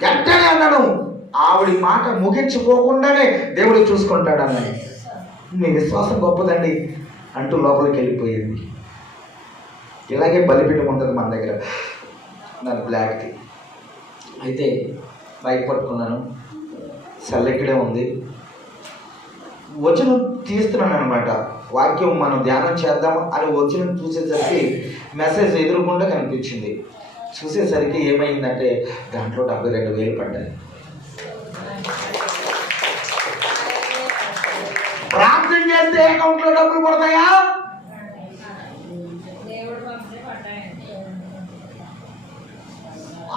వెంటనే అన్నాను, ఆవిడ మాట ముగించుకోకుండానే దేవుడు చూసుకుంటాడు అన్నాడు. మీ విశ్వాసం గొప్పదండి అంటూ లోపలికి వెళ్ళిపోయింది. ఇలాగే బలిపీఠం ఉంటుంది మన దగ్గర, నా బ్లాక్ది. అయితే బైక్ పట్టుకున్నాను, సెల్ ఇక్కడే ఉంది, వచనం తీస్తున్నాను అనమాట. వాక్యం మనం ధ్యానం చేద్దాం అని వచనం చూసేసరికి మెసేజ్ ఎదురుకుండా కనిపించింది. చూసేసరికి ఏమైందంటే దాంట్లో 72,000 పడ్డాయి. ప్రార్థన చేస్తే అకౌంట్లో డబ్బులు పడతాయా?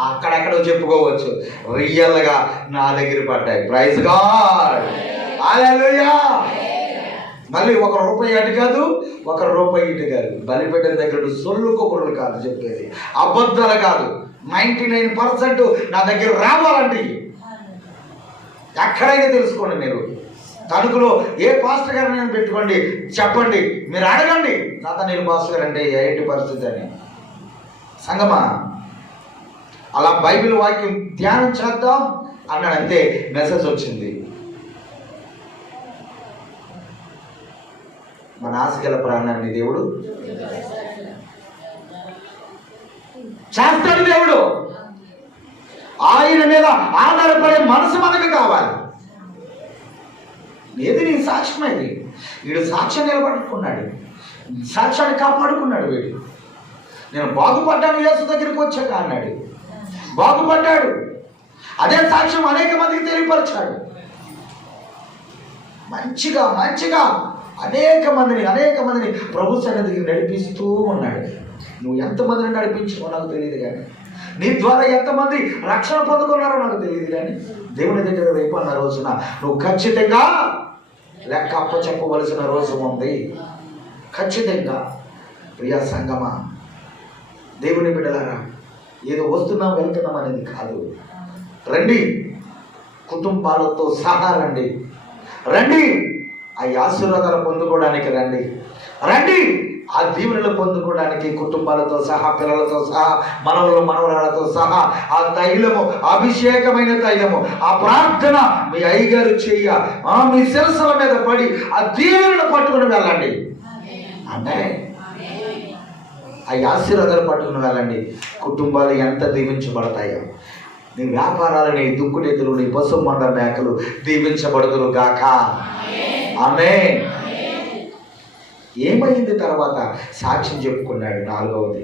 అక్కడెక్కడో చెప్పుకోవచ్చు, రియల్గా నా దగ్గర పడ్డాయి. ప్రైజ్ గాడ్, హల్లెలూయా. మళ్ళీ ₹1 అటు కాదు, ₹1 ఇటు కాదు. బలిపెట్టిన దగ్గర సొల్లు కొబ్బరులు కాదు చెప్పేది, అబద్ధాలు కాదు. 99% నా దగ్గర రావాలండి. ఎక్కడైనా తెలుసుకోండి మీరు. తణుకులో ఏ పాస్టర్ గారిని నేను పెట్టుకోండి, చెప్పండి, మీరు అడగండి నేను పాస్టర్ గారు అంటే ఏంటి పరిస్థితి అని. సంగమా, అలా బైబిల్ వాక్యం ధ్యానం చేద్దాం అన్నాడు, అంతే మెసేజ్ వచ్చింది. మన ఆశగల ప్రాణాన్ని దేవుడు చేస్తాడు. దేవుడు ఆయన మీద ఆధారపడే మనసు మనకు కావాలి. ఏది నీ సాక్ష్యం, అది వీడు సాక్ష్యం నిలబడుకున్నాడు, సాక్ష్యాన్ని కాపాడుకున్నాడు. వీడు నేను బాగుపడ్డాను యేసు దగ్గరికి వచ్చాక అన్నాడు, బాగుపడ్డాడు. అదే సాక్ష్యం అనేక మందికి తెలియపరిచాడు. మంచిగా మంచిగా అనేక మందిని ప్రభు సన్నిధికి నడిపిస్తూ ఉన్నాడు. నువ్వు ఎంతమందిని నడిపించావో నాకు తెలియదు, కానీ నీ ద్వారా ఎంతమంది రక్షణ పొందుకున్నారో నాకు తెలియదు, కానీ దేవుని దగ్గర రేపు అన్న రోజున నువ్వు ఖచ్చితంగా లెక్క అప్పచెప్పవలసిన రోజు ఉంది. ఖచ్చితంగా. ప్రియా సంగమా, దేవుని బిడ్డలారా, ఏదో వస్తున్నాం వెళ్తున్నాం అనేది కాదు. రండి, కుటుంబాలతో సహా రండి, రండి, ఆ ఆశీర్వాదాలు పొందుకోవడానికి రండి, రండి, ఆ దీవెనలు పొందుకోవడానికి కుటుంబాలతో సహా, పిల్లలతో సహా, మనవరాలతో సహా ఆ తైలము, అభిషేకమైన తైలము, ఆ ప్రార్థన మీ అయ్యగారు చెయ్య మీ శిరస్సుల మీద పడి ఆ దీవెనలు పట్టుకుని వెళ్ళండి. అంటే ఆ ఆశీర్వాదాలు పట్టుకుని వెళ్ళండి. కుటుంబాలు ఎంత దీవించబడతాయో. నీ వ్యాపారాలు, నీ దుక్కునెత్తులు, నీ పశు మంద మేకలు దీవించబడుదురు గాక. ఆమేన్. ఏమైంది తర్వాత? సాక్ష్యం చెప్పుకున్నాడు. 4వది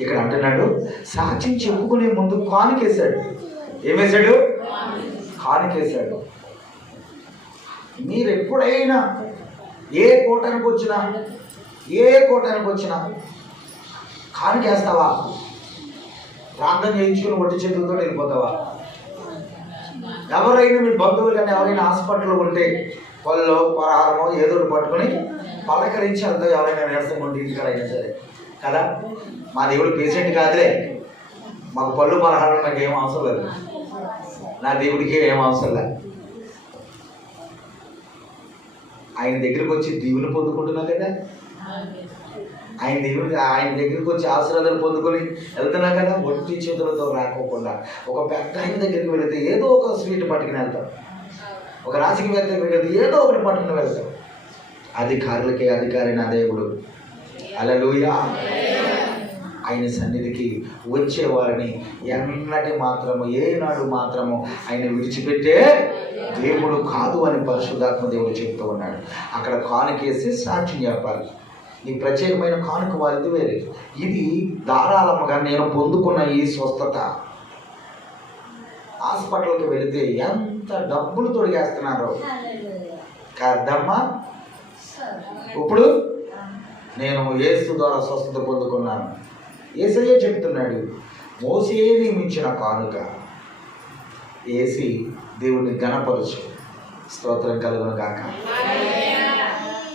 ఇక్కడ అంటున్నాడు, సాక్ష్యం చెప్పుకునే ముందు కానుకేశాడు. ఏమేశాడు? కానుకేశాడు. మీరు ఎప్పుడైనా ఏ కోటానికి వచ్చినా కానుకేస్తావా? ప్రార్థన చేయించుకుని ఒట్టి చేతులతో వెళ్ళిపోతావా? ఎవరైనా మీ బంధువులు కానీ ఎవరైనా హాస్పిటల్లో ఉంటే పళ్ళు పలహారమో ఏదో పట్టుకుని పలకరించి వెళ్తావు. ఎవరైనా నీరసం ఉంటే ఇంటికాడ అయినా సరే కదా. మా దేవుడు పేషెంట్ కాదులే, మాకు పళ్ళు పలహారం నాకు ఏం అవసరం లేదు, నా దేవుడికి ఏం అవసరం లేదు. ఆయన దగ్గరికి వచ్చి దీవుని పొందుకుంటున్నా కదా, ఆయన దగ్గరికి వచ్చి ఆశీర్వాదాలు పొందుకొని వెళ్తున్నా కదా. ఒట్టి చేతులతో రాకోకుండా ఒక పెద్ద ఆయన దగ్గరికి వెళితే ఏదో ఒక స్వీట్ పట్టుకుని వెళ్తాం, ఒక రాజకీయవేత్త దగ్గరికి వెళ్తే ఏదో ఒకటి పట్టుకుని వెళ్తాం. అధికారులకే అధికారి నా దేవుడు. హల్లెలూయా. ఆయన సన్నిధికి వచ్చేవారిని ఎన్నటి మాత్రము, ఏనాడు మాత్రము ఆయన విడిచిపెట్టే దేవుడు కాదు అని పరిశుద్ధాత్మ దేవుడు చెప్తూ ఉన్నాడు. అక్కడ కానుకేసి సాక్ష్యం చెప్పాలి. ఈ ప్రత్యేకమైన కానుక వారిది వేరే. ఇది ధారాళముగా నేను పొందుకున్న ఈ స్వస్థత. హాస్పిటల్కి వెళితే ఎంత డబ్బులు తొడిగేస్తున్నారో కదమ్మా. ఇప్పుడు నేను యేసు ద్వారా స్వస్థత పొందుకున్నాను. యేసయ్య చెప్తున్నాడు, మోసే నియమించిన కానుక వేసి దేవుడిని ఘనపరచు. స్తోత్రం కలుగును గాక.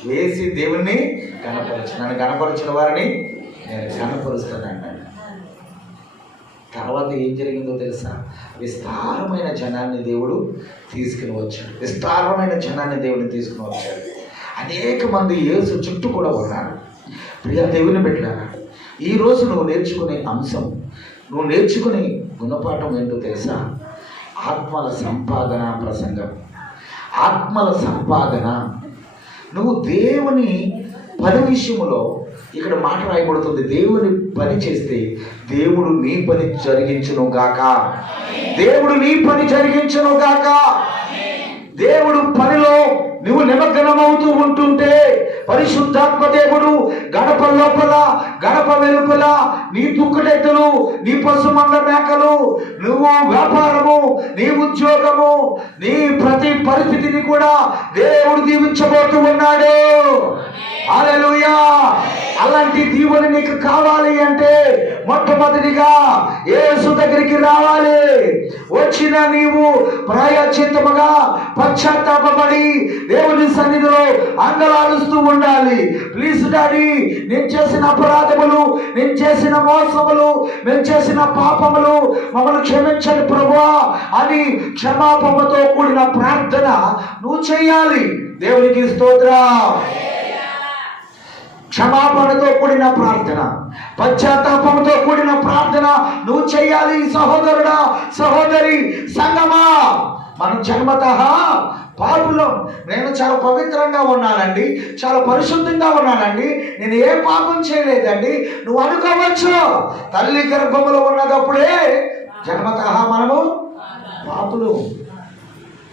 వేసి దేవుణ్ణి ఘనపరచు. నన్ను ఘనపరిచిన వారిని నేను ఘనపరుస్తాను అన్నాడు. తర్వాత ఏం జరిగిందో తెలుసా? విస్తారమైన జనాన్ని దేవుడు తీసుకుని వచ్చాడు. అనేక మంది యేసు చుట్టూ కూడా ఉన్నారు. ప్రియ దేవుని బిడ్డలారా, ఈరోజు నువ్వు నేర్చుకునే అంశం, నువ్వు నేర్చుకునే గుణపాఠం ఏంటో తెలుసా? ఆత్మల సంపాదన ప్రసంగం. ఆత్మల సంపాదన. నువ్వు దేవుని పని విషయంలో ఇక్కడ మాట రాయబడుతుంది, దేవుని పని చేస్తే దేవుడు నీ పని జరిగించును గాక. దేవుడు నీ పని జరిగించును గాక. దేవుడు పనిలో నువ్వు నిమగ్నమవుతూ ఉంటుంటే పరిశుద్ధాత్మ దేవుడు గడప లోపల గడప వెలుపల నీ దుక్కుడెత్తులు, నీ పశుమంద మేకలు, నువ్వు వ్యాపారము, నీ ఉద్యోగము, నీ ప్రతి పరిస్థితిని కూడా దేవుడు దీవించబోతూ ఉన్నాడు. హల్లెలూయా. అలాంటి దీవెన నీకు కావాలి అంటే మొట్టమొదటిగా యేసు దగ్గరికి రావాలి. వచ్చిన నీవు ప్రాయశ్చిత్తముగా పశ్చాత్తాపపడి దేవుని సన్నిధిలో అంగలారుస్తూ ఉండాలి. ప్లీజ్ డాడీ, నేను చేసిన అపరాధములు, నేను చేసిన మోసములు, నేను చేసిన పాపములు మమ్మల్ని క్షమించండి ప్రభువా అని క్షమాపణతో కూడిన ప్రార్థన నువ్వు చేయాలి. దేవునికి స్తోత్రం. క్షమాపణతో కూడిన ప్రార్థన, పశ్చాత్తాపంతో కూడిన ప్రార్థన నువ్వు చేయాలి. సహోదరుడా, సహోదరి, సంగమా, మనం జన్మతః పాపులం. నేను చాలా పవిత్రంగా ఉన్నానండి, చాలా పరిశుద్ధంగా ఉన్నానండి, నేను ఏ పాపం చేయలేదండి నువ్వు అనుకోవచ్చు. తల్లి గర్భములో ఉన్నదప్పుడే జన్మతః మనము పాపులు.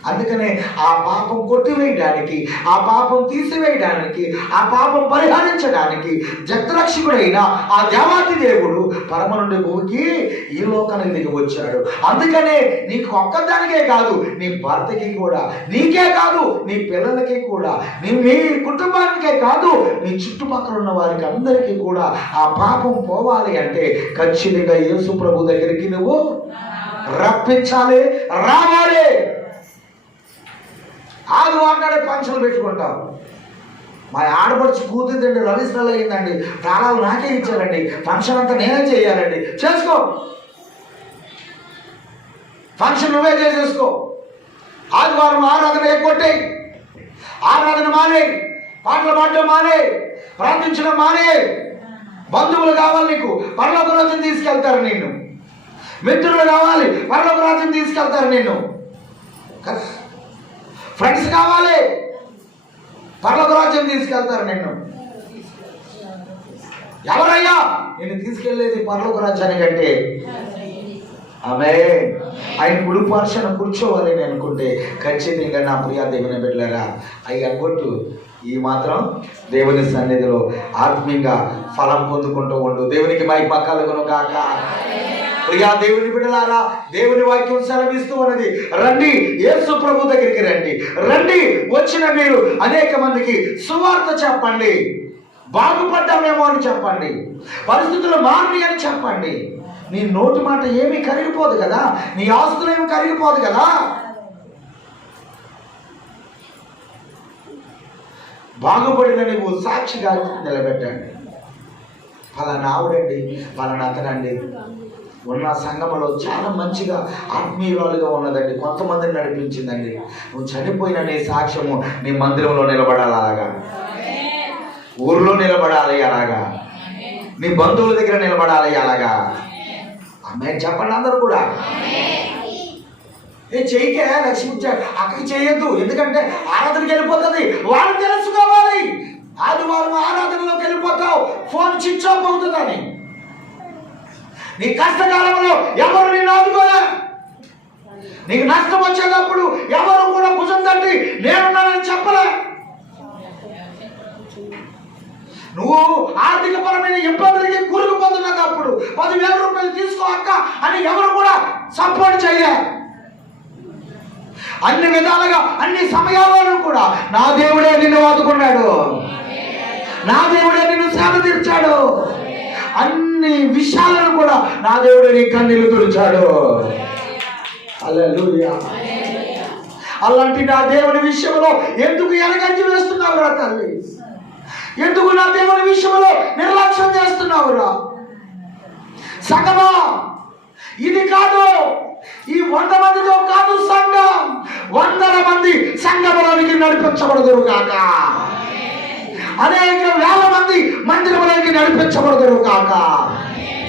అందుకనే ఆ పాపం కొట్టివేయడానికి, ఆ పాపం తీసివేయడానికి, ఆ పాపం పరిహరించడానికి జగద్రక్షకుడైన ఆ దేవాతి దేవుడు పరమ నుండి భూమికి ఈ లోకానికి దిగి వచ్చాడు. అందుకనే నీకు ఒక్కదానికే కాదు, నీ భర్తకి కూడా, నీకే కాదు నీ పిల్లలకి కూడా, మీ కుటుంబానికే కాదు నీ చుట్టుపక్కల ఉన్న వారికి అందరికీ కూడా ఆ పాపం పోవాలి అంటే ఖచ్చితంగా యేసు ప్రభు దగ్గరికి నువ్వు రప్పించాలి, రావాలి. ఆదివారం నాడే ఫంక్షన్లు పెట్టుకుంటాం. మా ఆడపడుచు కూతుందండి, రవిశ్రాలు అయిందండి, తాళాలు నాకే ఇచ్చారండి, ఫంక్షన్ అంతా నేనే చేయాలండి. చేసుకో, ఫంక్షన్ నువ్వే చేసేసుకో. ఆదివారం ఆరాధన ఎక్కొట్టే, ఆరాధన మానే, పాటలు పాడడం మానే, ప్రార్థించడం మానే. బంధువులు కావాలి నీకు, పరలోక రాజ్యం తీసుకెళ్తారు నిన్ను. మిత్రులు కావాలి, పరలోక రాజ్యం తీసుకెళ్తారు నిన్ను. ఫ్రెండ్స్ కావాలి, పరలోక రాజ్యం తీసుకెళ్తారు నిన్ను. ఎవరయ్యా నిన్ను తీసుకెళ్లేది పరలోక రాజ్యానికి అంటే? ఆమె ఆయన కుడి పార్శ్వన కూర్చోవాలని అనుకుంటే ఖచ్చితంగా నా ప్రియ దేవుని బిడ్డలారా, అవి అనుకుంటూ ఈ మాత్రం దేవుని సన్నిధిలో ఆత్మీయంగా ఫలం పొందుకుంటూ ఉండు. దేవునికి మహిమ కలుగును గాక. ప్రియా దేవుని బిడ్డలారా, దేవుని వాక్యం సెలవిస్తూ ఉన్నది, రండి యేసు ప్రభు దగ్గరికి రండి. రండి, వచ్చిన మీరు అనేక మందికి సువార్త చెప్పండి. బాగుపడ్డామేమో అని చెప్పండి, పరిస్థితులు మారి అని చెప్పండి. నీ నోటి మాట ఏమీ కరిగిపోదు కదా, నీ ఆస్తులు ఏమి కరిగిపోదు కదా. బాగుపడిన నువ్వు సాక్షిగా నిలబెట్టండి. ఫలానా ఆవిడండి, ఫలానా అతనండి ఉన్న సంఘములో చాలా మంచిగా ఆత్మీయురాలుగా ఉన్నదండి, కొంతమందిని నడిపించిందండి. నువ్వు చనిపోయిన నీ సాక్ష్యము నీ మందిరంలో నిలబడాలి, అలాగా ఊర్లో నిలబడాలి, అలాగా నీ బంధువుల దగ్గర నిలబడాలి, అలాగా. ఆమె చెప్పండి అందరూ కూడా. ఏ చెయ్యికే లక్ష్మి అక్కడికి చేయొద్దు, ఎందుకంటే ఆరాధనకి వెళ్ళిపోతుంది. వాళ్ళు తెలుసుకోవాలి, ఆదివారం ఆరాధనలోకి వెళ్ళిపోతావు, ఫోన్ స్విచ్ ఆఫ్ అవుతుందని. నీ కష్టకాలంలో ఎవరు నిన్ను ఆదుకోలే, నీకు నష్టం వచ్చేటప్పుడు ఎవరు కూడా భుజం తట్టి నేనున్నానని చెప్పలే. నువ్వు ఆర్థిక పరమైన ఇబ్బందులకి కూరుకుపోతున్నప్పుడు 10,000 రూపాయలు తీసుకో అక్క అని ఎవరు కూడా సపోర్ట్ చేయలే. అన్ని విధాలుగా అన్ని సమయాలను కూడా నా దేవుడే నిన్ను ఆదుకున్నాడు, నా దేవుడే నిన్ను సేవ తీర్చాడు. అన్ని విషయాలను కూడా నా దేవుడు నీ కన్నీళ్లు తుడిచాడు. హల్లెలూయా. అలాంటి నా దేవుని విషయంలో ఎందుకు ఎనగంజి వేస్తున్నావురా తల్లి? ఎందుకు నా దేవుని విషయంలో నిర్లక్ష్యం చేస్తున్నావురా? సంగమా, ఇది కాదు, ఈ 100 మందితో కాదు సంఘం, 100 మంది సంఘములోనికి నడిపించబడదురు కాక, అనేక వేల మంది మందిరంలోకి నడిపించబడదురు కాక.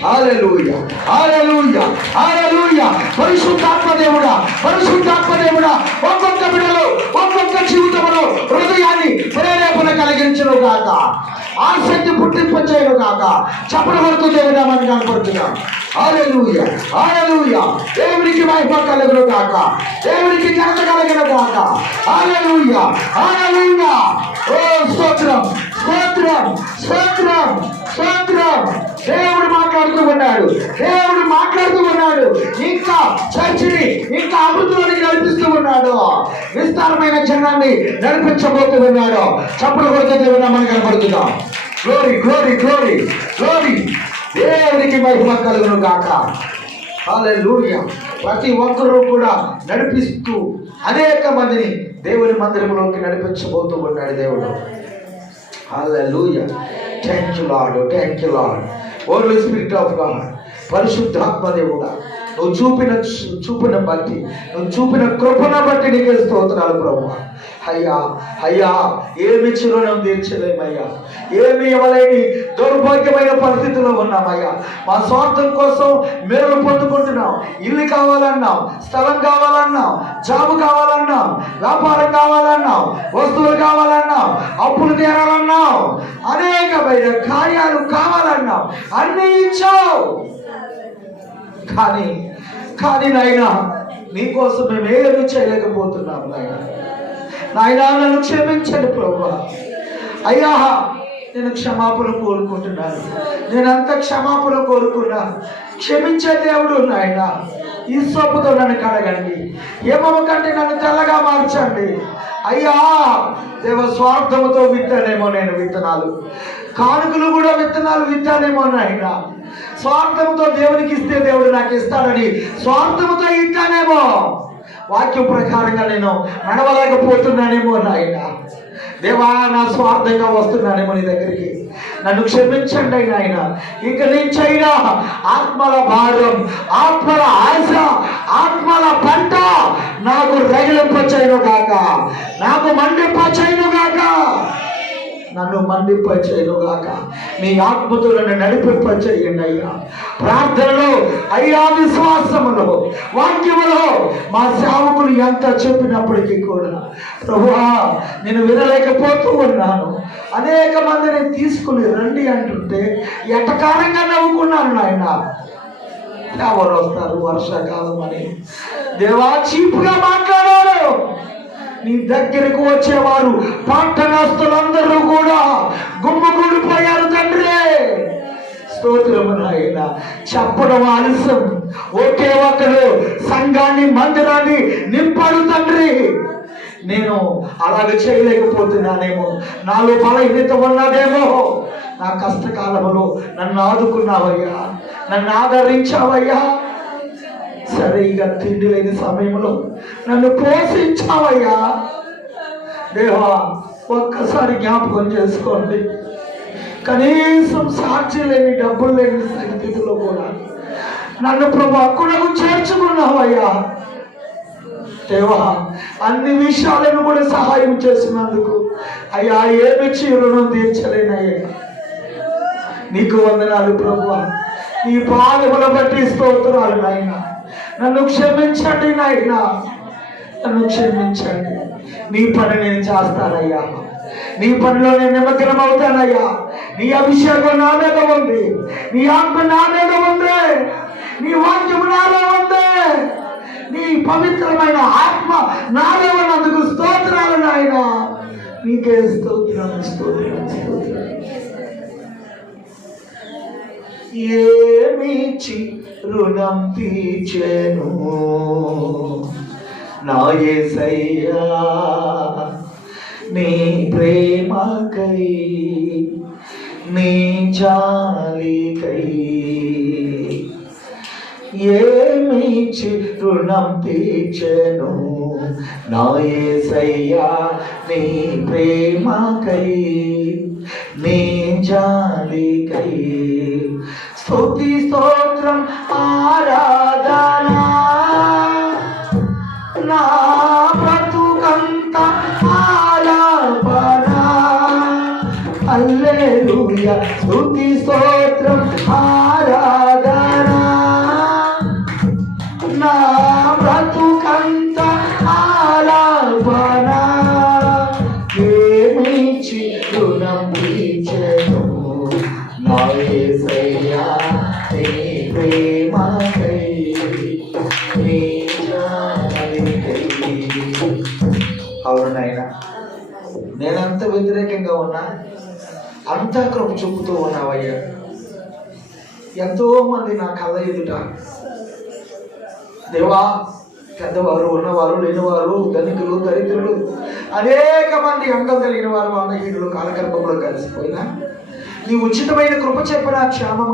హల్లెలూయా, హల్లెలూయా, హల్లెలూయా. పరిశుద్ధాత్మ దేవుడా, పరిశుద్ధాత్మ దేవుడా, ఒక్కొక్క బిడ్డలో ఒక్కొక్క జీవితంలో హృదయాన్ని ప్రేరేపణ కలిగించును గాక. ఆసక్తి పుట్టింపచేయను కాక. చప్పటి కొడుతూ దేవుని కనపడుతున్నాం. హల్లెలూయా, హల్లెలూయా. దేవునికి మహిమ కలుగును కాక, దేవునికి ఘనత కలుగును కాక. హల్లెలూయా, హల్లెలూయా. ఓ స్తోత్రం, స్తోత్రం, స్తోత్రం, స్తోత్రం. దేవుడు మాట్లాడుతూ ఉన్నాడు, దేవుడు మాట్లాడుతూ ఉన్నాడు. ఇంకా చర్చిని ఇంకా అమృతంలోనికి నడిపిస్తూ ఉన్నాడు. విస్తారమైన జనాన్ని నడిపించబోతూ ఉన్నాడు. చప్పలు కొడుతూ దేవుడు మనకు కనపడుతున్నాం. Glory, glory, glory, glory. దేవునికి మహిమ కలుగును గాక. హల్లెలూయా. ప్రతి ఒక్కరూ కూడా నడిపిస్తూ అనేక మందిని దేవుని మందిరంలోకి నడిపించబోతూ ఉన్నాడు దేవుడు. Hallelujah. Thank you Lord, thank you Lord. Holy spirit of God, పరిశుద్ధాత్మ దేవుడా, నువ్వు చూపిన బట్టి, నువ్వు చూపిన కృపను బట్టి నీకే స్తోత్రాలు ప్రభువా. అయ్యా, అయ్యా, ఏమి చిరునం తీర్చలేమయ్యా. ఏమి ఇవ్వలేని దౌర్భాగ్యమైన పరిస్థితుల్లో ఉన్నామయ్యా. మా స్వార్థం కోసం మేలు పొందుకుంటున్నాం. ఇల్లు కావాలన్నాం, స్థలం కావాలన్నాం, జాబు కావాలన్నాం, వ్యాపారం కావాలన్నాం, వస్తువులు కావాలన్నాం, అప్పులు తీరాలన్నాం, అనేకమైన కార్యాలు కావాలన్నాం, అన్నీ ఇచ్చావు. కానీ నాయన, నీకోసం మేము ఏమీ చేయలేకపోతున్నాం నాయన. నాయనా, నన్ను క్షమించండి ప్రభువా. అయ్యా, నేను క్షమాపణ కోరుకుంటున్నాను. నేనంత క్షమాపణ కోరుకున్నాను. క్షమించే దేవుడు నాయన. ఈ సోపుతో నన్ను కడగండి, ఏమో కంటే నన్ను తెల్లగా మార్చండి. అయ్యా దేవ, స్వార్థముతో విత్తానేమో నేను విత్తనాలు, కానుకలు కూడా విత్తనాలు విత్తానేమో నాయన. స్వార్థంతో దేవునికి ఇస్తే దేవుడు నాకు ఇస్తాడని స్వార్థంతో ఇస్తానేమో. వాక్యం ప్రకారంగా నేను నడవలేకపోతున్నానేమో నాయన. దేవా, నా స్వార్థంగా వస్తున్నానేమో నీ దగ్గరికి. నన్ను క్షమించండి నాయన. ఇక నుంచైనా ఆత్మల భారం, ఆత్మల ఆశ, ఆత్మల పంట నాకు రగిలింపచేయును గాక, నాకు మండింపచేయును గాక, నన్ను మండింపచేయును గాక. నీ ఆత్మతో నన్ను నడిపింపచేయండి అయ్యా. ప్రార్థనలో అయ్యా, విశ్వాసములో, వాక్యములో మా సేవకులు ఎంత చెప్పినప్పటికీ కూడా ప్రభువా, నేను వినలేకపోతూ ఉన్నాను. అనేక మందిని తీసుకుని రండి అంటుంటే ఎటకారంగా నవ్వుకున్నాను నాయన. ఎవరు వస్తారు వర్షాకాలం అని దేవా చీపుగా మాట్లాడారు. నీ దగ్గరకు వచ్చేవారు పట్టణస్తులందరూ కూడా గుమ్మగూడిపోయారు తండ్రి. స్తోత్రము నాయన. చెప్పడం ఆలస్యం, ఒకే ఒకరు సంఘాన్ని, మందిరాన్ని నింపాడు తండ్రి. నేను అలాగ చేయలేకపోతున్నానేమో, నాలో బలహీనత ఉన్నదేమో. నా కష్టకాలంలో నన్ను ఆదుకున్నావయ్యా, నన్ను ఆదరించావయ్యా. సరిగా తిండి లేని సమయంలో నన్ను పోషించావయ్యా. దేవా, ఒక్కసారి జ్ఞాపకం చేసుకోండి. కనీసం సాక్షి లేని, డబ్బులు లేని స్థితిలో కూడా నన్ను ప్రభు అక్కడకు చేర్చుకున్నావయ్యా. దేవా, అన్ని విషయాలను కూడా సహాయం చేసినందుకు అయ్యా, ఏమిచ్చి రుణం తీర్చలేనయ్యా. నీకు వందనాలు ప్రభువా. నీ పాదముల బట్టి స్తోత్రాలు నాయన. నన్ను క్షమించండి నాయన, నన్ను క్షమించండి. నీ పని నేను చేస్తానయ్యా. నీ పనిలో నేను నిమగ్నం అవుతానయ్యా. నీ అభిషేకం నా మీద ఉంది, నీ ఆత్మ నా మీద ఉంది, నీ వాక్యము నాలో ఉంది, నీ పవిత్రమైన ఆత్మ నాలో ఉన్నందుకు స్తోత్రాలు నాయన. నీకే స్తోత్రం, స్తోత్రం, స్తోత్రం. ఏమిచ్చి రుణం తీర్చెను నా యేసయ్యా, నీ ప్రేమకై, నీ జాలికై. ఏమిచ్చి రుణం తీర్చెను నా యేసయ్యా, నీ ప్రేమకై, నీ జాలికై. స్తుతి, స్తోత్రం, ఆరాధనా నా బ్రతుకంత ఆలాపనా. హల్లెలూయా. స్తుతి, స్తోత్రం, ఆరాధనా నా బ్రతుకంత ఆలాపనా. ఏమిచ్చి రుణం తీర్చెను అవును నాయన, నేనంత వ్యతిరేకంగా ఉన్నా అంతా కృప చూపుతూ ఉన్నావయ్యా. ఎంతో మంది నా కళ్ళ ఎదుట దేవా, పెద్దవారు, ఉన్నవారు, లేనివారు, ధనికులు, దరిద్రులు, అనేక మంది అంగం కలిగిన వారు, అందహీనులు కాలగర్భంలో కలిసిపోయినా నీ ఉచితమైన కృప చెప్పిన క్షేమం